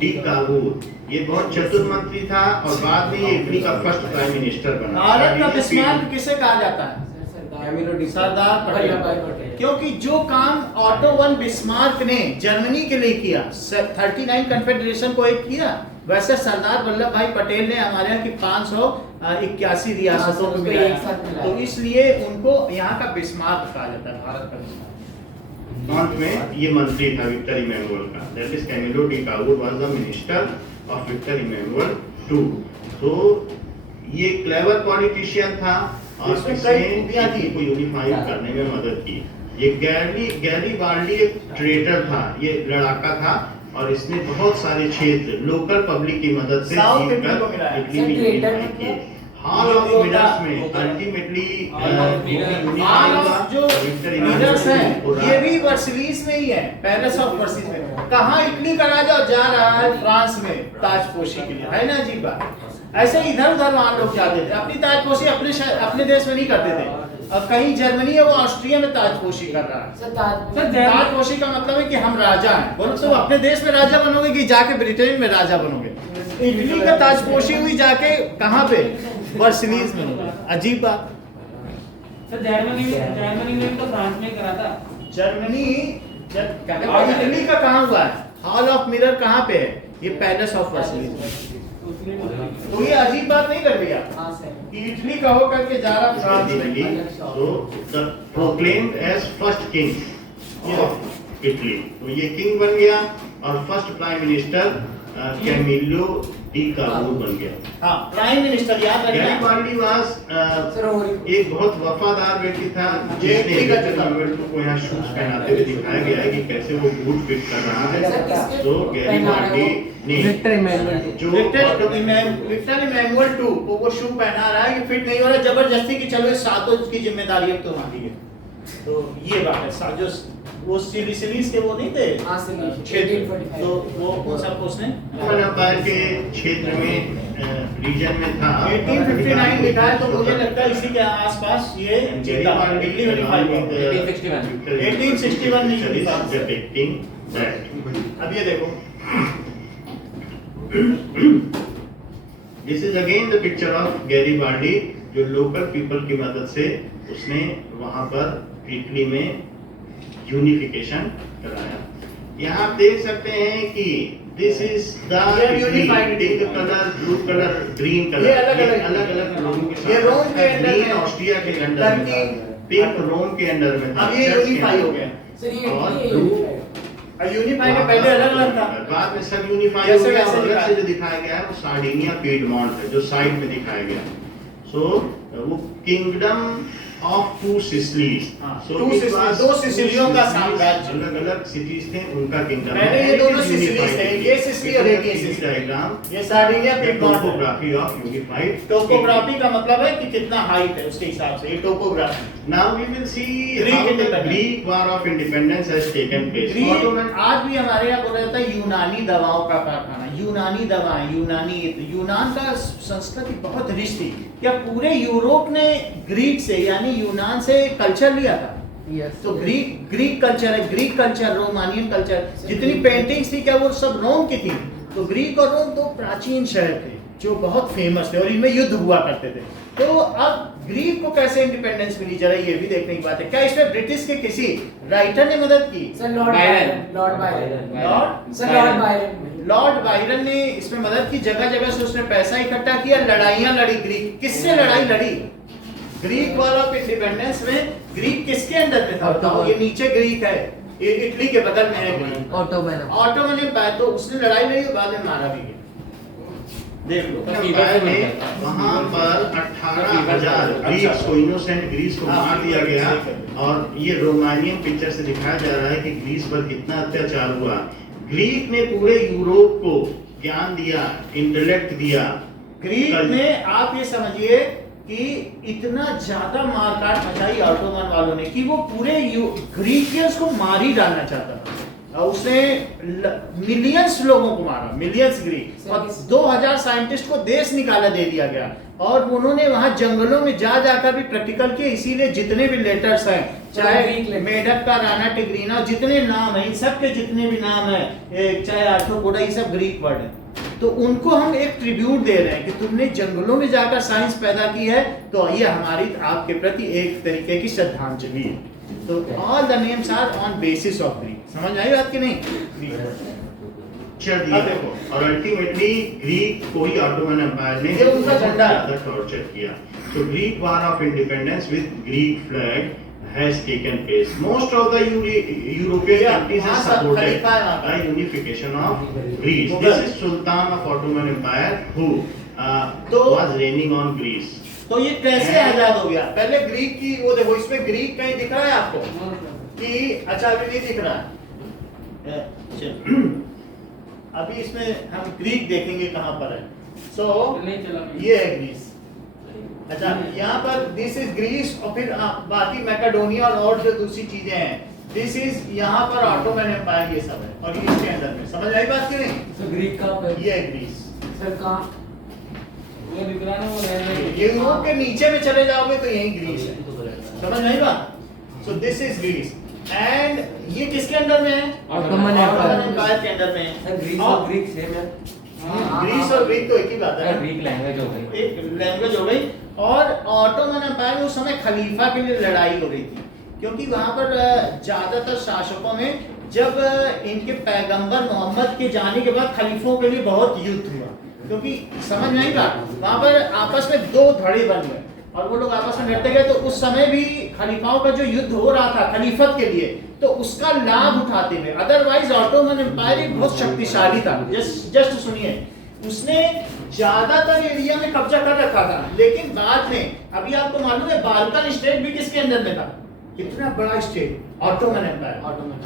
de Cavour. ये बहुत चतुर मंत्री था और बाद में ये इटली का फर्स्ट प्राइम मिनिस्टर बना। भारत का बिस्मार्क किसे कहा जाता है? सरदार पटेल। वल्लभभाई पटेल। क्योंकि जो काम ऑटो वन बिस्मार्क ने जर्मनी के लिए किया, 39 कन्फेडरेशन को एक किया, वैसे सरदार वल्लभ भाई पटेल ने हमारे यहाँ की 581 रियासतों को उसको मिलाया। एक साथ मिलाया। तो इसलिए उनको यहाँ का बिस्मार्क कहा जाता है, भारत का बिस्मार्क। अंत में ये मंत्री था विक्टर इमैनुअल का। That is Camillo de Cavour was the minister of Victor Emmanuel two. तो ये क्लेवर पॉलिटिशियन था और इसमें इसने कई खूबियां थी। इटली को यूनिफाई करने में मदद की। ये गैरीबाल्डी एक ट्रेटर था, ये लड़ाका था और इसने बहुत सारे क्षेत्र लोकल पब्लिक की मदद से साउथ जीत इटली को मिलाया। कर इटली में सर, ट्रेटर यूनिफाई मतलब? किए। हॉल ऑफ मिलर्स में अल्टीमेटली All of जो लीडर्स हैं ये भी वर्सलीज में ही है, पैलेस ऑफ वर्सलीज में। कहाँ इटली का राजा जा रहा है? फ्रांस में ताजपोशी के लिए, है ना अजीब बात। ऐसे इधर उधर वहां लोग जाते थे, अपनी ताजपोशी अपने देश में नहीं करते थे। और कहीं जर्मनी है वो ऑस्ट्रिया में ताजपोशी कर रहा है। सर ताजपोशी का मतलब है कि हम राजा हैं। बोलो तो अपने देश में राजा बनोगे कि जाके ब्रिटेन में राजा बनोगे? इटली का ताजपोशी हुई जाके कहाँ पे? वर्सलीज में होगा। अजीब बात। सर, जर्मनी ने भी तो फ्रांस में करा था। जर्मनी और इटली का कहाँ हुआ है? हॉल ऑफ मिरर कहाँ पे है? ये पैलेस ऑफ वर्सलीज। तो ये अजीब बात नहीं कर दिया हाँ सर। कि इटली का होकर के जा रहा फ्रांस में। So the proclaimed as first king of Italy। तो ये किंग बन गया और first prime minister Camillo di Cavour बन गया। हाँ, प्राइम मिनिस्टर याद रखना। गैरिबाल्डी वाज सर और एक बहुत वफादार व्यक्ति था, जिसने रॉबर्टो को यहाँ शूज पहनाते हुए दिखाया गया है कि कैसे वो बूट फिट कर रहा है। सर, किसके तो गैरिबाल्डी ने विक्टर इमैनुअल जो विक्टर इमैनुअल 2 को वो शू पहना रहा है कि फिट नहीं हो रहा, जबरदस्ती की चलो इस सातों की जिम्मेदारी अब तो हमारी है। तो ये बात है, जो वो सिलीस के वो नहीं थे हाँ, सिलीस, क्षेत्र, 1845 तो वो कौन सा उसने एम्पायर के क्षेत्र में रीजन में था। 1859 लिखा है, तो मुझे लगता है इसी के आसपास ये इटली वेरीफाई हुआ। 1861 नहीं लिखा। depicting that. अब ये देखो, This is again the picture of Garibaldi, जो लोकल पीपल की मदद से उसने वहां पर इटली में यूनिफिकेशन कराया। यहाँ आप देख सकते हैं कि this is the pink colour, blue colour, green colour, ये अलग-अलग लोगों के साथ। ये रोम के अंडर ग्रीन में, ऑस्ट्रिया के अंडर में था, पिंक रोम के अंडर में था। अब ये यूनिफाई हो गया। सर ये और इटली ब्लू है। यूनिफाई के पहले अलग अलग था, बाद में सब यूनिफाई हो जैसे गया। वैसे और अलग दिखाया। से जो दिखाया गया है वो सार्डिनिया पीडमोंट है, जो साइड में दिखाया गया। सो वो किंगडम ऑफ टू सिसिलीज, हाँ, two Sicilies, दो सिसिलियों का साम्राज्य। अलग-अलग सिटीज थे, उनका किंगडम। पहले ये दोनों सिसिलीज थे, ये सिसिली और एक ये सिसिली। डायग्राम, ये सार्डिनिया पीडमोंट है। Topography of unified. टोपोग्राफी का मतलब है कि कितना हाइट है उसके हिसाब से, ये topography. Now we will see Greek how the independence. Greek war of independence has taken place. Greek आज भी हमारे यहाँ बोला जाता है यूनानी दवाओं का कारखाना, यूनानी दवाएं, यूनान का संस्कृति बहुत रिच थी। क्या पूरे यूरोप ने ग्रीक से यानी यूनान से कल्चर लिया था? तो ग्रीक कल्चर है, ग्रीक कल्चर, रोमानियन कल्चर, जितनी पेंटिंग्स थी क्या वो सब रोम की थी? तो ग्रीक और रोम दो प्राचीन शहर थे जो बहुत फेमस थे और इनमें युद्ध हुआ करते थे। तो अब ग्रीक को कैसे इंडिपेंडेंस मिली, जरा ये भी देखने की बात है। क्या इसमें ब्रिटिश के किसी राइटर ने मदद की? Sir Lord Byron, Lord Byron, Lord sir Lord Byron, Lord Byron ने इसमें मदद की, जगह जगह से उसने पैसा इकट्ठा किया, लड़ाइयां लड़ी। ग्रीक किससे लड़ाई लड़ी? ग्रीक वॉर ऑफ इंडिपेंडेंस में ग्रीक किसके अंडर में था बताओ? ये नीचे ग्रीक है, ये इटली के बगल में है ग्रीक। ऑटोमन एम्पायर, तो उसने लड़ाई लड़ी और बाद में मारा भी गया। देख लो, वहां पर 18,000 ग्रीक्स को, इनोसेंट ग्रीक्स को मार दिया गया। और ये रोमानियन पिक्चर से दिखाया जा रहा है कि ग्रीस पर कितना अत्याचार हुआ। ग्रीक ने पूरे यूरोप को ज्ञान दिया, इंटेलेक्ट दिया। ग्रीक ने, आप ये समझिए कि इतना ज्यादा मारकाट मचाई ऑटोमन वालों ने कि वो पूरे ग्रीकियंस को मार ही डालना चाहता था। उसने मिलियंस लोगों को मारा, मिलियंस ग्रीक, और 2000 साइंटिस्ट को देश निकाला दे दिया गया। और उन्होंने वहां जंगलों में जा जाकर भी प्रैक्टिकल किए। इसीलिए जितने भी लेटर्स हैं, चाहे मेढक का, राना टिग्रीना, जितने नाम हैं, इन सब के जितने भी नाम हैं, चाहे आर्थ्रोपोडा, ये सब ग्रीक वर्ड है। तो उनको हम एक ट्रिब्यूट दे रहे हैं कि तुमने जंगलों में जाकर साइंस पैदा की है, तो ये हमारी आपके प्रति एक तरीके की श्रद्धांजलि है। तो all the names are on basis of Greek. समझ आई बात कि नहीं? दिया देखो, और अल्टीमेटली ग्रीक को ही ऑटोमन एम्पायर ने ये उनका झंडा टॉर्चर किया। तो Greek war of independence with Greek flag has taken place. Most of the European countries have supported the unification of Greece. This is Sultan of Ottoman Empire who was reigning on Greece. तो ये कैसे आजाद हो गया? पहले Greek की वो देखो, इसमें ग्रीक कहीं दिख रहा है आपको कि अच्छा अभी नहीं दिख रहा है। अभी इसमें हम ग्रीक देखेंगे कहां पर है। सो ये है ग्रीस। अच्छा, यहाँ पर दिस इज ग्रीस, और फिर बाकी मैकेडोनिया और जो दूसरी चीजें हैं, दिस इज यहाँ पर ऑटोमन एम्पायर, ये सब है। और ये इसके अंदर में समझ आई बात कि नहीं? सर ग्रीक का ये है ग्रीस। सर कहाँ? वो दिख रहा ना, वो रहने ये यूरोप के नीचे में चले जाओगे तो यही ग्रीस है। समझ नहीं बात? So this is Greece, and ये किसके अंडर में है? ऑटोमन एम्पायर के अंदर में है। ग्रीस और ग्रीक सेम है। ग्रीस और ग्रीक तो एक ही बात है, ग्रीक लैंग्वेज हो गई, एक लैंग्वेज हो गई। और ऑटोमन एम्पायर में उस समय खलीफा के लिए लड़ाई हो रही थी, क्योंकि वहां पर ज्यादातर शासकों में जब इनके पैगंबर मोहम्मद के जाने के बाद खलीफों के लिए बहुत युद्ध हुआ, क्योंकि समझ नहीं था, वहां पर आपस में दो धड़े बन गए। और वो लोग आपस में लड़ते गए, तो उस समय भी खलीफाओं का जो युद्ध हो रहा था खलीफत के लिए, तो उसका लाभ उठाते हुए, अदरवाइज ऑटोमन एम्पायर एक बहुत शक्तिशाली था। जस्ट सुनिए, उसने ज्यादातर एरिया में कब्जा कर रखा था, लेकिन बाद में, अभी आपको मालूम है बाल्कन स्टेट भी किसके अंदर में था? कितना बड़ा स्टेट, ऑटोमन एम्पायर,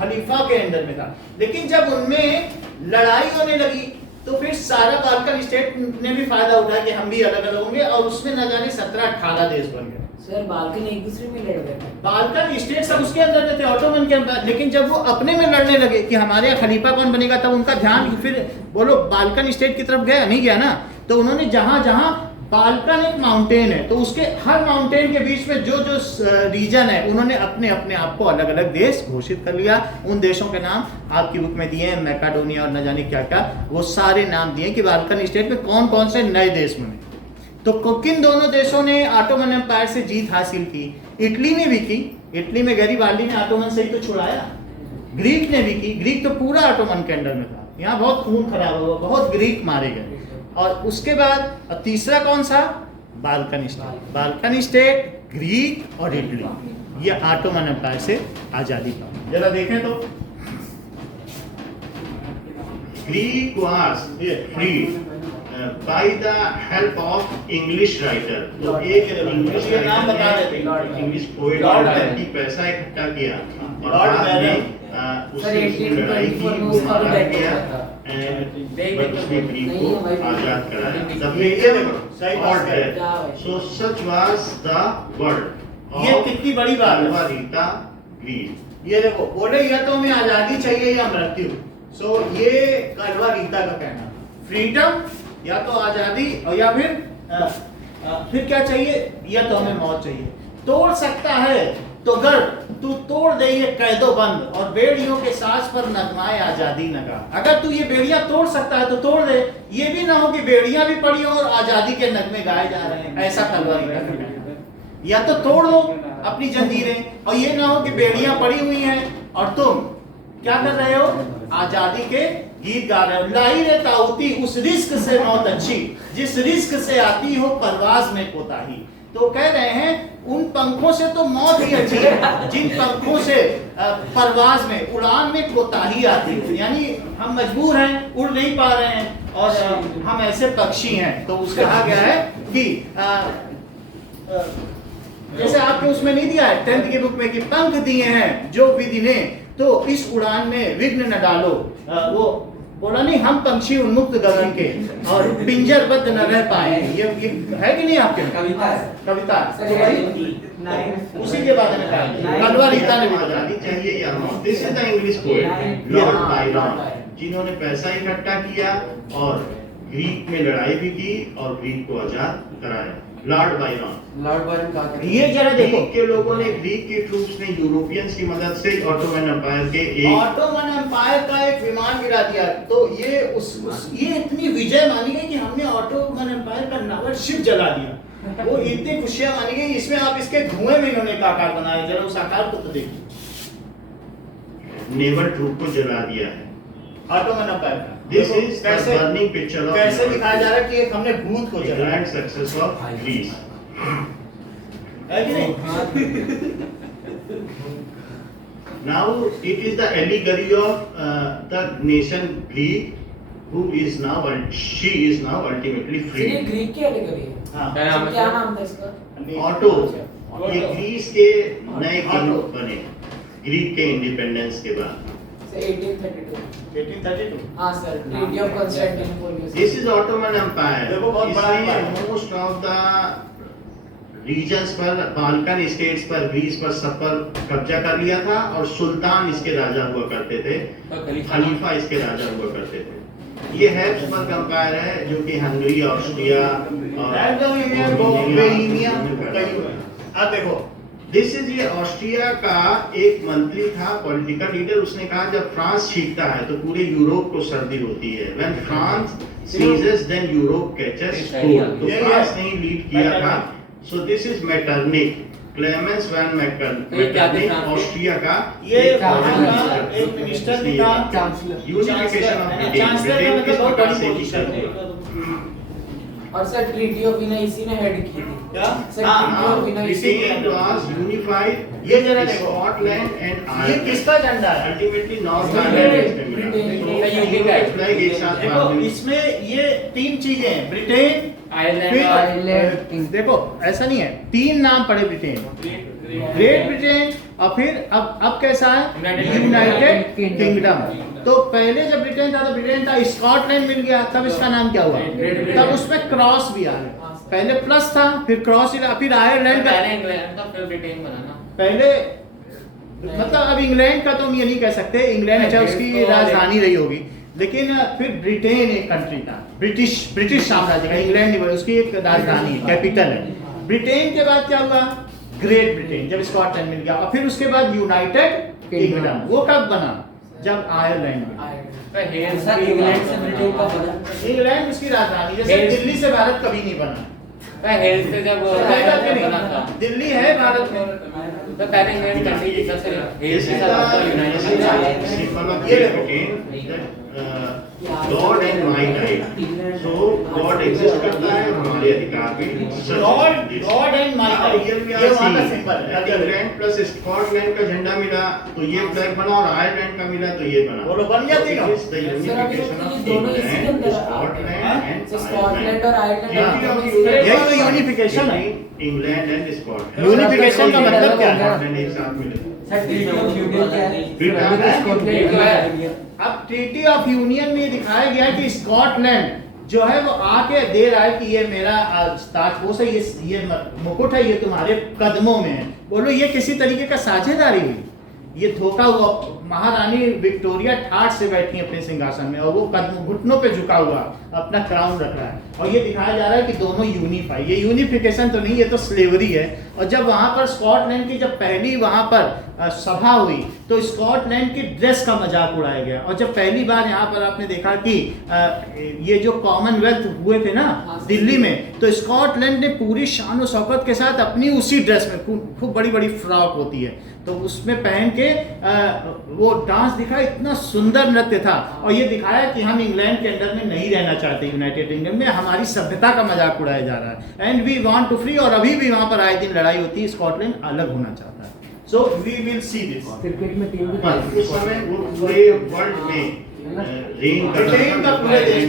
खलीफा के अंदर में था। लेकिन जब उनमें लड़ाई होने लगी तो फिर सारा बाल्कन स्टेट ने भी फायदा उठाया कि हम भी अलग अलग होंगे, और उसमें न जाने 17-18 देश बन गए। सर बाल्कन एक दूसरे में लड़ गए। बाल्कन स्टेट सब उसके अंदर में थे, ऑटोमन के अंदर, लेकिन जब वो अपने में लड़ने लगे कि हमारे यहाँ खलीफा कौन बनेगा, तब उनका ध्यान फिर बोलो बाल्कन स्टेट की तरफ गया, नहीं गया ना। तो उन्होंने जहां जहां बाल्कन एक माउंटेन है, तो उसके हर माउंटेन के बीच में जो जो रीजन है, उन्होंने अपने अपने आप को अलग अलग देश घोषित कर लिया। उन देशों के नाम आपकी बुक में दिए हैं, मैकाडोनिया और न जाने क्या क्या, वो सारे नाम दिए कि बाल्कन स्टेट में कौन कौन से नए देश बने। तो किन दोनों देशों ने ऑटोमन एम्पायर से जीत हासिल की? इटली ने भी की, इटली में गैरिबाल्डी ने ऑटोमन से ही तो छुड़ाया। ग्रीक ने भी की, ग्रीक तो पूरा ऑटोमन के अंडर में था, यहाँ बहुत खून खराब हुआ, बहुत ग्रीक मारे गए। और उसके बाद तीसरा कौन सा? Balkan state. Balkan state, Greek और इटली, ये ऑटोमन एम्पायर से आजादी पाई। जरा देखें तो Greek was freed by the help of English writer. तो एक इंग्लिश ये नाम बता देते, इंग्लिश पोएट लॉर्ड ने पैसा इकट्ठा किया और लॉर्ड बाद में बैरन। उससे उसकी लड़ाई की, उसको मारा गया, और उसने ग्रीक को आजाद कराया। The freedom or death. So such was the word. ये कितनी बड़ी बात है। रीता ग्रीक। ये देखो, बोले या तो हमें आजादी चाहिए या मृत्यु। सो ये कलवा रीता का कहना, फ्रीडम या तो आजादी, और या फिर क्या चाहिए? या तो हमें मौत चाहिए। तोड़ सकता है तो गर्व, तू तोड़ दे ये कैदो बंद, और बेड़ियों के सांस पर नगमाए आजादी नगा। अगर तू ये बेड़ियां तोड़ सकता है तो तोड़ दे, ये भी ना हो कि बेड़ियां भी पड़ी हो और आजादी के नगमे गाए जा रहे हैं। ऐसा कलवा रीता का कहना। या तो तोड़ लो अपनी जंजीरें, और ये ना हो कि बेड़ियां पड़ी हुई हैं और तुम क्या कर रहे हो? आजादी के गीत गा रहे हो। लाई रे ताऊती उस रिस्क से मौत अच्छी, जिस रिस्क से आती हो परवाज में कोताही। तो कह रहे हैं उन पंखों से तो मौत ही अच्छी है जिन पंखों से परवाज में, उड़ान में कोताही आती है। यानी हम मजबूर हैं, उड़ नहीं पा रहे हैं, और हम ऐसे पक्षी हैं। तो उसका कहा गया है कि जैसे आपके उसमें नहीं दिया है 10th की बुक में कि पंख दिए हैं जो विधि ने, तो इस उड़ान में विघ्न न डालो। वो बोला नहीं, हम पंछी उन्मुक्त गगन के और पिंजरबद्ध न रह पाए। ये है कि नहीं आपके में? कविता उसी के बारे में कहा, कलवा रीता ने भी आजादी चाहिए या मौत। This is the English poet Lord Byron, जिन्होंने पैसा इकट्ठा किया और ग्रीक में लड़ाई भी की और ग्रीक को आजाद कराया। लॉर्ड बायरन का ये जरा देखो, ग्रीक के लोगों ने, ग्रीक की ट्रूप्स ने यूरोपियंस की मदद से ऑटोमन एम्पायर के ऑटोमन एम्पायर का एक विमान गिरा दिया। तो ये ये इतनी विजय मानी गई कि हमने ऑटोमन एम्पायर का नावल शिप जला दिया। वो इतनी खुशियां मानी गई। इसमें आप इसके धुएं में इन्होंने एक आकार बनाया, जरा उस आकार को तो देखिए। नेवल ट्रूप को जला दिया है। ऑटोमन एम्पायर का this is the burning picture of कैसे दिखाया जा रहा है कि एक हमने भूत को जलाया ग्रैंड सक्सेस ऑफ ग्रीस, है कि नहीं? now it is the allegory of the nation Greek who is now, she is now ultimately ये free. ग्रीक की कैटेगरी है। हाँ। क्या नाम था इसका? ऑटो, ये ग्रीस के नए किंग बने ग्रीक के इंडिपेंडेंस के बाद। 1832 हाँ sir, treaty of Constantinople. This is Ottoman Empire. देखो बहुत बड़ा इसने empire। most of the regions पर, बाल्कन स्टेट्स पर, ग्रीस पर, सब पर कब्जा कर लिया था, और सुल्तान इसके राजा हुआ करते थे, खलीफा इसके राजा हुआ करते थे। ये हैब्सबर्ग एम्पायर है जो कि हंगरी, ऑस्ट्रिया अब देखो, दिस इज, ये ऑस्ट्रिया का एक मंत्री था, पॉलिटिकल लीडर। उसने कहा जब फ्रांस छीनता है तो पूरे यूरोप को सर्दी होती है। व्हेन फ्रांस सीजेस देन यूरोप कैचेस कोल्ड। तो फ्रांस ने लीड किया था। So this is Metternich, Clemens von Metternich, Austria का ये एक मिनिस्टर भी था, यूनिफिकेशन ऑफ चांसलर का मतलब बहुत बड़ी पोजीशन है। और सर ट्रीटी ऑफ विनय इसी ने हेड की थी। क्या? सर हाँ, ट्रीटी ऑफ विनय इसी ने Britain was unified. ये जरा देखो। Scotland and ये Ireland. किसका झंडा है? Ultimately North Britain. Ireland is Britain. तो फ्लैग एक साथ देखो बांध दी। इसमें ये 3 चीजें हैं, ब्रिटेन, आयरलैंड फिर देखो ऐसा नहीं है, 3 नाम पड़े ब्रिटेन, ग्रेट ब्रिटेन, और फिर अब कैसा है, यूनाइटेड किंगडम। तो पहले जब ब्रिटेन था तो ब्रिटेन था, स्कॉटलैंड मिल गया, तब इसका नाम क्या हुआ, तब उसमें क्रॉस भी आया, पहले प्लस था फिर क्रॉस, फिर आयरलैंड का, पहले इंग्लैंड था फिर ब्रिटेन बना ना। पहले मतलब अब इंग्लैंड का तो हम ये नहीं कह सकते, इंग्लैंड चाहे उसकी राजधानी रही होगी, लेकिन फिर ब्रिटेन एक कंट्री था, ब्रिटिश साम्राज्य का, इंग्लैंड नहीं, उसकी एक राजधानी है, कैपिटल है। ब्रिटेन के बाद क्या हुआ, ग्रेट ब्रिटेन, जब स्कॉटलैंड मिल गया, और फिर उसके बाद यूनाइटेड किंगडम, वो कब बना, जब आयरलैंड बना। सर इंग्लैंड से ब्रिटेन का बना। इंग्लैंड उसकी राजधानी, जैसे दिल्ली से भारत कभी नहीं बना, हेल्थ से जब बना था दिल्ली है भारत में, तो पहले इंग्लैंड कंट्री की तरफ से हेल्थ This के is साथ the United symbol of Great Britain, that God and might है। So God exist करता है और हमारे अधिकार भी। गॉड एंड माइट, ये वहाँ का सिंबल है। इंग्लैंड प्लस स्कॉटलैंड का झंडा मिला तो ये फ्लैग बना, और आयरलैंड का मिला तो ये बना। बोलो बन गया तीनों। It is the unification of दोनों इसी के England, अंदर Scotland and तो स्कॉटलैंड और Treaty आयरलैंड of यही तो यूनिफिकेशन है। England and Scotland. यूनिफिकेशन का मतलब क्या है? स्कॉटलैंड एक साथ मिले। सर ट्रीटी ऑफ यूनियन क्या है? अब ट्रीटी ऑफ यूनियन में दिखाया गया कि स्कॉटलैंड जो है वो आके दे रहा है कि ये मेरा ताजपोश है, ये मुकुट है, ये तुम्हारे कदमों में है। बोलो ये किसी तरीके का साझेदारी हुई, ये धोखा हुआ। महारानी विक्टोरिया ठाठ से बैठी अपने सिंहासन में, और वो कदम घुटनों पे झुका हुआ अपना क्राउन रख रहा है, और ये दिखाया जा रहा है कि दोनों यूनिफाई। ये यूनिफिकेशन तो नहीं, ये तो स्लेवरी है। और जब वहां पर स्कॉटलैंड की जब पहली वहां पर सभा हुई तो स्कॉटलैंड की ड्रेस का मजाक उड़ाया गया, और जब पहली बार यहाँ पर आपने देखा कि ये जो कॉमनवेल्थ हुए थे ना दिल्ली में, तो स्कॉटलैंड ने पूरी शान और शौकत के साथ अपनी उसी ड्रेस में, खूब बड़ी बड़ी फ्रॉक होती है, तो उसमें पहन के वो डांस दिखाया, इतना सुंदर नृत्य था। और ये दिखाया कि हम इंग्लैंड के अंडर में नहीं रहना चाहते, यूनाइटेड किंगडम में, हमारी सभ्यता का मजाक उड़ाया जा रहा है, and we want to free. और अभी भी वहां पर आए दिन लड़ाई होती है, स्कॉटलैंड अलग होना चाहता है। So we will see this. Cricket में टीम उस समय वो पूरे वर्ल्ड में रेन ब्रिटेन का पूरे देश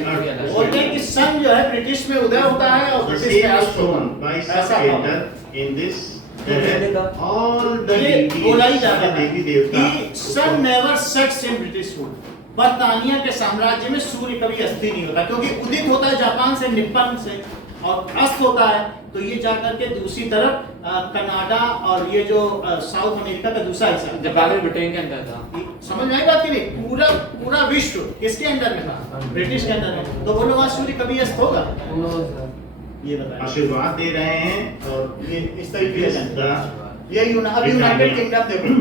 बोलते हैं कि सन जो है ब्रिटिश में उदय होता है और ब्रिटिश में अस्त होता है, ऐसा होता है। in this all the ये बोला ही जाता है देवी देवता कि sun never sets in British food. बर्तानिया के साम्राज्य में सूर्य कभी अस्त नहीं होता, क्योंकि उदित होता है जापान से, निप्पन से, और अस्त होता है तो ये जाकर के दूसरी तरफ कनाडा और ये जो साउथ अमेरिका का दूसरा हिस्सा, जापान में ब्रिटेन के अंदर था। समझ में आई बात कि नहीं? पूरा विश्व किसके अंदर में था? ब्रिटिश के अंदर में। तो बोलो वहाँ सूर्य कभी अस्त होगा? ये बताइए। आशीर्वाद दे रहे हैं, और ये इस तरीके से the ये यूनाइटेड किंगडम देखो,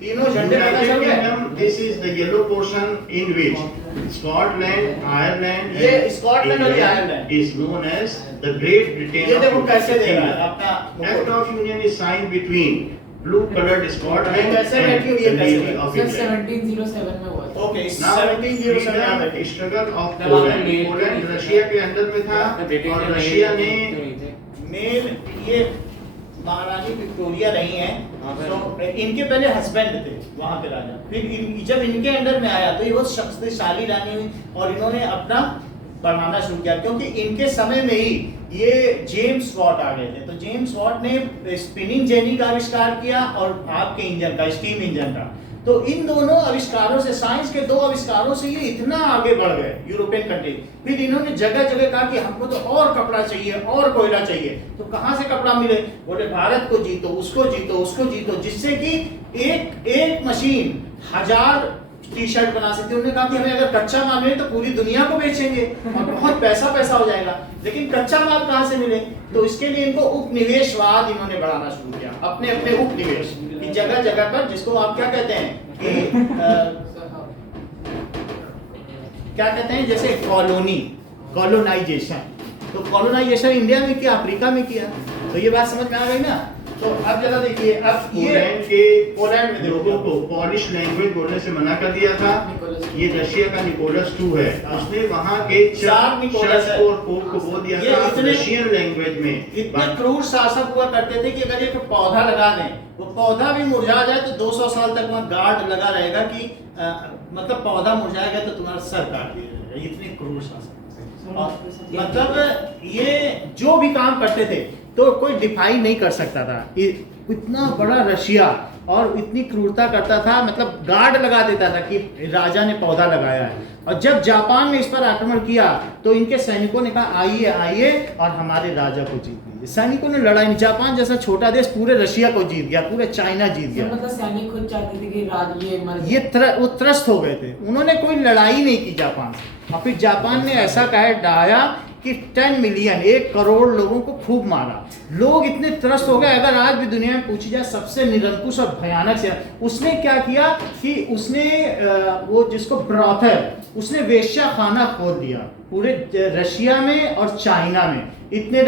तीनों झंडे पता चल United गए। Kingdom, this is the yellow portion in which Scotland, Ireland, ये and स्कॉटलैंड और ये England Ireland. is known as the Great Britain. ये of देखो कैसे दे रहा है England. अपना Act of Union is signed between blue-colored Scotland कैसे and बैठी हुई है, the कैसे? Navy of sir England. 1707 में हुआ था। ओके Now, 1707 में freedom struggle of तब आपने Poland. main- Poland रशिया के अंदर में था, ब्रिटेन और के रशिया ने मेन ये महारानी विक्टोरिया रही हैं, हाँ, तो इनके पहले हस्बैंड थे वहाँ के राजा, फिर जब इनके अंडर में आया तो ये बहुत शक्तिशाली रानी हुई और इन्होंने अपना बढ़ाना शुरू किया, क्योंकि इनके समय में ही ये जेम्स वॉट आ गए थे। तो जेम्स वॉट ने स्पिनिंग जेनी का आविष्कार किया और भाप के इंजन का, स्टीम इंजन का। तो इन दोनों आविष्कारों से, साइंस के 2 आविष्कारों से ये इतना आगे बढ़ गए यूरोपियन कंट्री। फिर इन्होंने जगह जगह कहा कि हमको तो और कपड़ा चाहिए, और कोयला चाहिए। तो कहाँ से कपड़ा मिले? बोले भारत को जीतो, उसको जीतो, उसको जीतो, जिससे कि एक मशीन 1000 टी-शर्ट बना सकती है। उन्होंने कहा कि हमें अगर कच्चा माल मिले तो पूरी दुनिया को बेचेंगे और बहुत पैसा हो जाएगा। लेकिन कच्चा माल कहाँ से मिले? तो इसके लिए इनको उपनिवेशवाद इन्होंने बढ़ाना शुरू किया, अपने उपनिवेश की जगह जगह पर, जिसको आप क्या कहते हैं कि क्या कहते हैं, जैसे कॉलोनाइजेशन। तो कॉलोनाइजेशन इंडिया में किया, अफ्रीका में किया। तो ये बात समझ में आ गई ना? तो अब जरा देखिए, अब ये पोलैंड के पोलैंड में लोगों को पॉलिश लैंग्वेज बोलने से मना कर दिया था। ये रशिया का निकोलस II है, उसने वहाँ के चार निकोलस चर्च है। और पोप को बोल दिया ये था इतने- रशियन लैंग्वेज में। इतने क्रूर शासक हुआ करते थे कि अगर एक पौधा लगा दें, वो पौधा भी मुरझा जाए तो 200 साल तक वहाँ गार्ड लगा रहेगा कि मतलब पौधा मुरझाएगा तो तुम्हारा सर काट दिया जाएगा। इतने क्रूर शासक। और मतलब ये जो भी काम करते थे तो कोई डिफाई नहीं कर सकता था। इतना बड़ा रशिया और इतनी क्रूरता करता था, मतलब गार्ड लगा देता था कि राजा ने पौधा लगाया है। और जब जापान ने इस पर आक्रमण किया तो इनके सैनिकों ने कहा आइए आइए और हमारे राजा को जीत लीजिए। सैनिकों ने लड़ाई नहीं, जापान जैसा छोटा देश पूरे रशिया को जीत गया, पूरे चाइना जीत गया। मतलब सैनिक खुद चाहते थे कि राज ये मर वो त्रस्त हो गए थे, उन्होंने कोई लड़ाई नहीं की जापान से। और फिर जापान ने ऐसा कहा डाया कि 10 मिलियन 1 करोड़ लोगों को खूब मारा। लोग इतने त्रस्त हो गए, अगर आज भी दुनिया में पूछी जाए सबसे निरंकुश और भयानक से, उसने क्या किया कि उसने वो जिसको ब्रॉथल, उसने वेश्या खाना खोल दिया पूरे रशिया में और चाइना में। इतने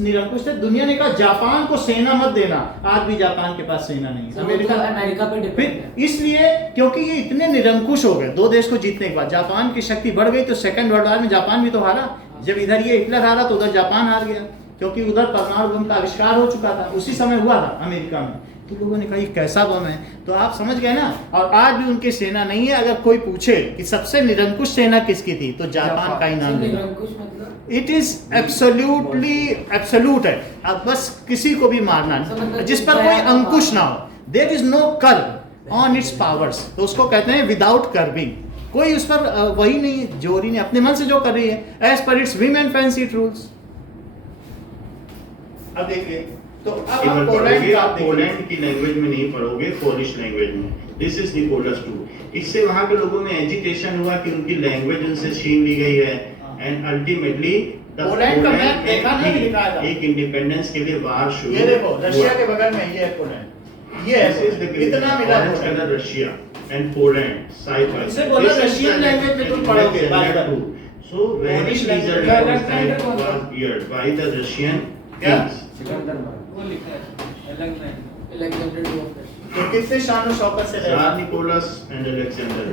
निरंकुश थे, दुनिया ने कहा जापान को सेना मत देना। आज भी जापान के पास सेना नहीं है। अमेरिका पे डिपेंड है। फिर इसलिए क्योंकि ये इतने निरंकुश हो गए, 2 देश को जीतने के बाद जापान की शक्ति बढ़ गई, तो सेकंड वर्ल्ड वॉर में जापान भी तो हारा। जब इधर ये हिटलर हारा तो उधर जापान हार गया, क्योंकि उधर परमाणु बम का आविष्कार हो चुका था, उसी समय हुआ था अमेरिका में। तो लोगों ने कहा ये कैसा बम है, तो आप समझ गए ना। और आज भी उनकी सेना नहीं है। अगर कोई पूछे कि सबसे निरंकुश सेना किसकी थी तो जापान का ही नाम लेना। निरंकुश मतलब इट इज एब्सोल्युटली एब्सोल्यूट है। अब बस किसी को भी मारना नहीं, जिस पर कोई अंकुश ना हो, there is no curb on its powers, तो उसको कहते हैं विदाउट कर्विंग। कोई उस पर वही नहीं, जोरी नहीं, अपने मन से जो कर रही है as per its whim and fancy rules. अब देखिए, तो अब केवल हम पोलैंड पढ़ोगे, का आप देखिए। पोलैंड की लैंग्वेज में नहीं पढ़ोगे, पोलिश लैंग्वेज में। This is Nicholas II। इससे वहाँ के लोगों में एजिटेशन हुआ कि उनकी लैंग्वेज उनसे छीन ली गई है, एंड अल्टीमेटली पोलैंड का मैप देखा ना, ये लिखा था। एक इंडिपेंडेंस के लिए वार शुरू ये देखो रशिया हुआ। के बगल में ये है पोलैंड, ये This is the है इतना मिला orange Poland. color Russia and Poland side by इनसे side. बोला This is Russian the language में तुम पढ़ोगे, Alexander बाय बाय। II. So when Polish Caesar language- Constantine was beard by the Russian क्या? kings. वो लिखा है अलग नहीं। Alexander II of तो कितने शानो शौकत से रहे? Tsar Nicholas and Alexander.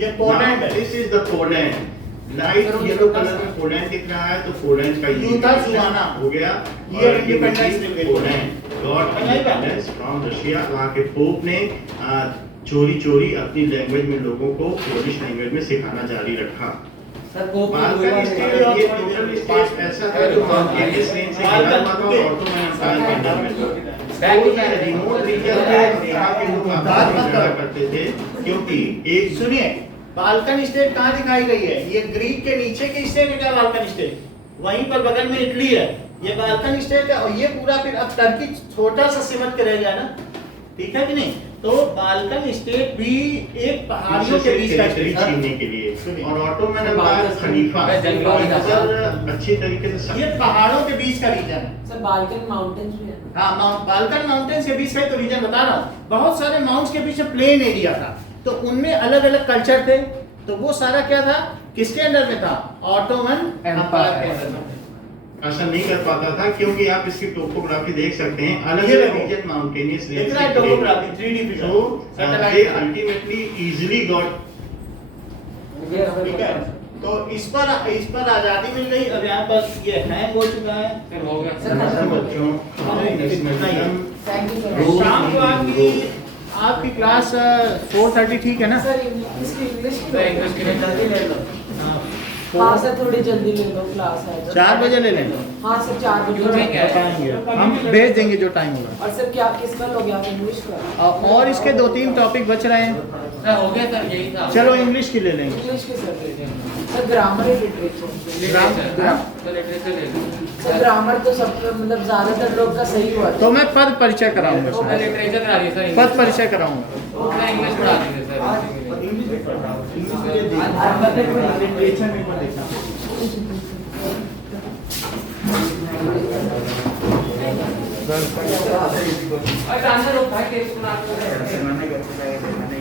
ये पोलैंड Now, है। this is the Poland. Light yellow colour में पोलैंड दिख रहा है, तो पोलैंड का यूथा जुआना हो गया। ये independence मिल गई। पोलैंड गॉट बनाई का? Independence from Russia. वहाँ के पोप ने चोरी अपनी लैंग्वेज में लोगों को पोलिश लैंग्वेज में सिखाना जारी रखा। सर को बाल्कन स्टेट ये टोटल स्टेट ऐसा था जो माउंटेनियस रेंज से घिरा हुआ था और ऑटोमन एम्पायर के अंडर में था। तो ये रिमोट रीजन में यहाँ के लोग आपस में लड़ा करते थे, क्योंकि एक सुनिए, बाल्कन स्टेट कहाँ दिखाई गई है? ये ग्रीक के नीचे के स्टेट है क्या बाल्कन स्टेट? वहीं पर बगल में इटली है, ये बाल्कन स्टेट है। और ये पूरा फिर अब टर्की छोटा सा सिमट के रह गया ना, ठीक है कि नहीं? तो बाल्कन स्टेट भी एक पहाड़ियों के बीच का टेरिटरी स्टेट है। छीनने के लिए, सुनिए। और ऑटोमन एम्पायर खलीफा जंगलों में अक्सर अच्छी तरीके से ये पहाड़ों के बीच का रीजन है। सर बाल्कन माउंटेन्स भी है। हाँ, बाल्कन माउंटेन्स के बीच का ही तो रीजन बता रहा हूँ। बहुत सारे माउंट्स के पीछे प्लेन एरिया था, तो उनमें अलग अलग कल्चर थे। तो वो सारा क्या था, किसके अंडर में था? ऑटोमन एम्पायर के अंडर में। ऐसा नहीं कर पाता था, क्योंकि आप इसकी टोपोग्राफी देख सकते हैं, अलग ये अलग देखो। रीजन माउंटेनियस रेंज इतना टोपोग्राफी 3D फिगर सो दे सैटेलाइट, अल्टीमेटली इजीली गॉट। ठीक है। तो इस पर आजादी मिल गई। अब यहाँ पर ये हैंग हो चुका है। फिर हो गया सर, सर। बच्चों थैंक यू सर। रोज शाम को आपकी क्लास 4:30 ठीक है ना? सर इसकी इंग्लिश सर, इंग्लिश की नहीं जल्दी ले लो। हाँ, हाँ सर थोड़ी जल्दी ले लो, क्लास है तो। 4 बजे ले लें, हाँ सर 4 बजे क्यों नहीं कह बताएंगे, हम भेज देंगे जो टाइम होगा। और सर क्या किसका लोगे आप? इंग्लिश का? और इसके 2-3 टॉपिक बच रहे हैं, सर हो गया सर, यही था। चलो इंग्लिश की ले लेंगे। इंग्लिश के सर ग्रामर है, लिटरेचर। लिटरेचर लिटरेचर ले लो। सर ग्रामर तो सब मतलब ज्यादातर लोग का सही हुआ तो मैं पद परिचय कराऊंगा, सर लिटरेचर करा दिया सर। पद परिचय कराऊंगा। सर इंग्लिश पढ़ा दीजिए सर। और आंसर भाई टेस्ट बना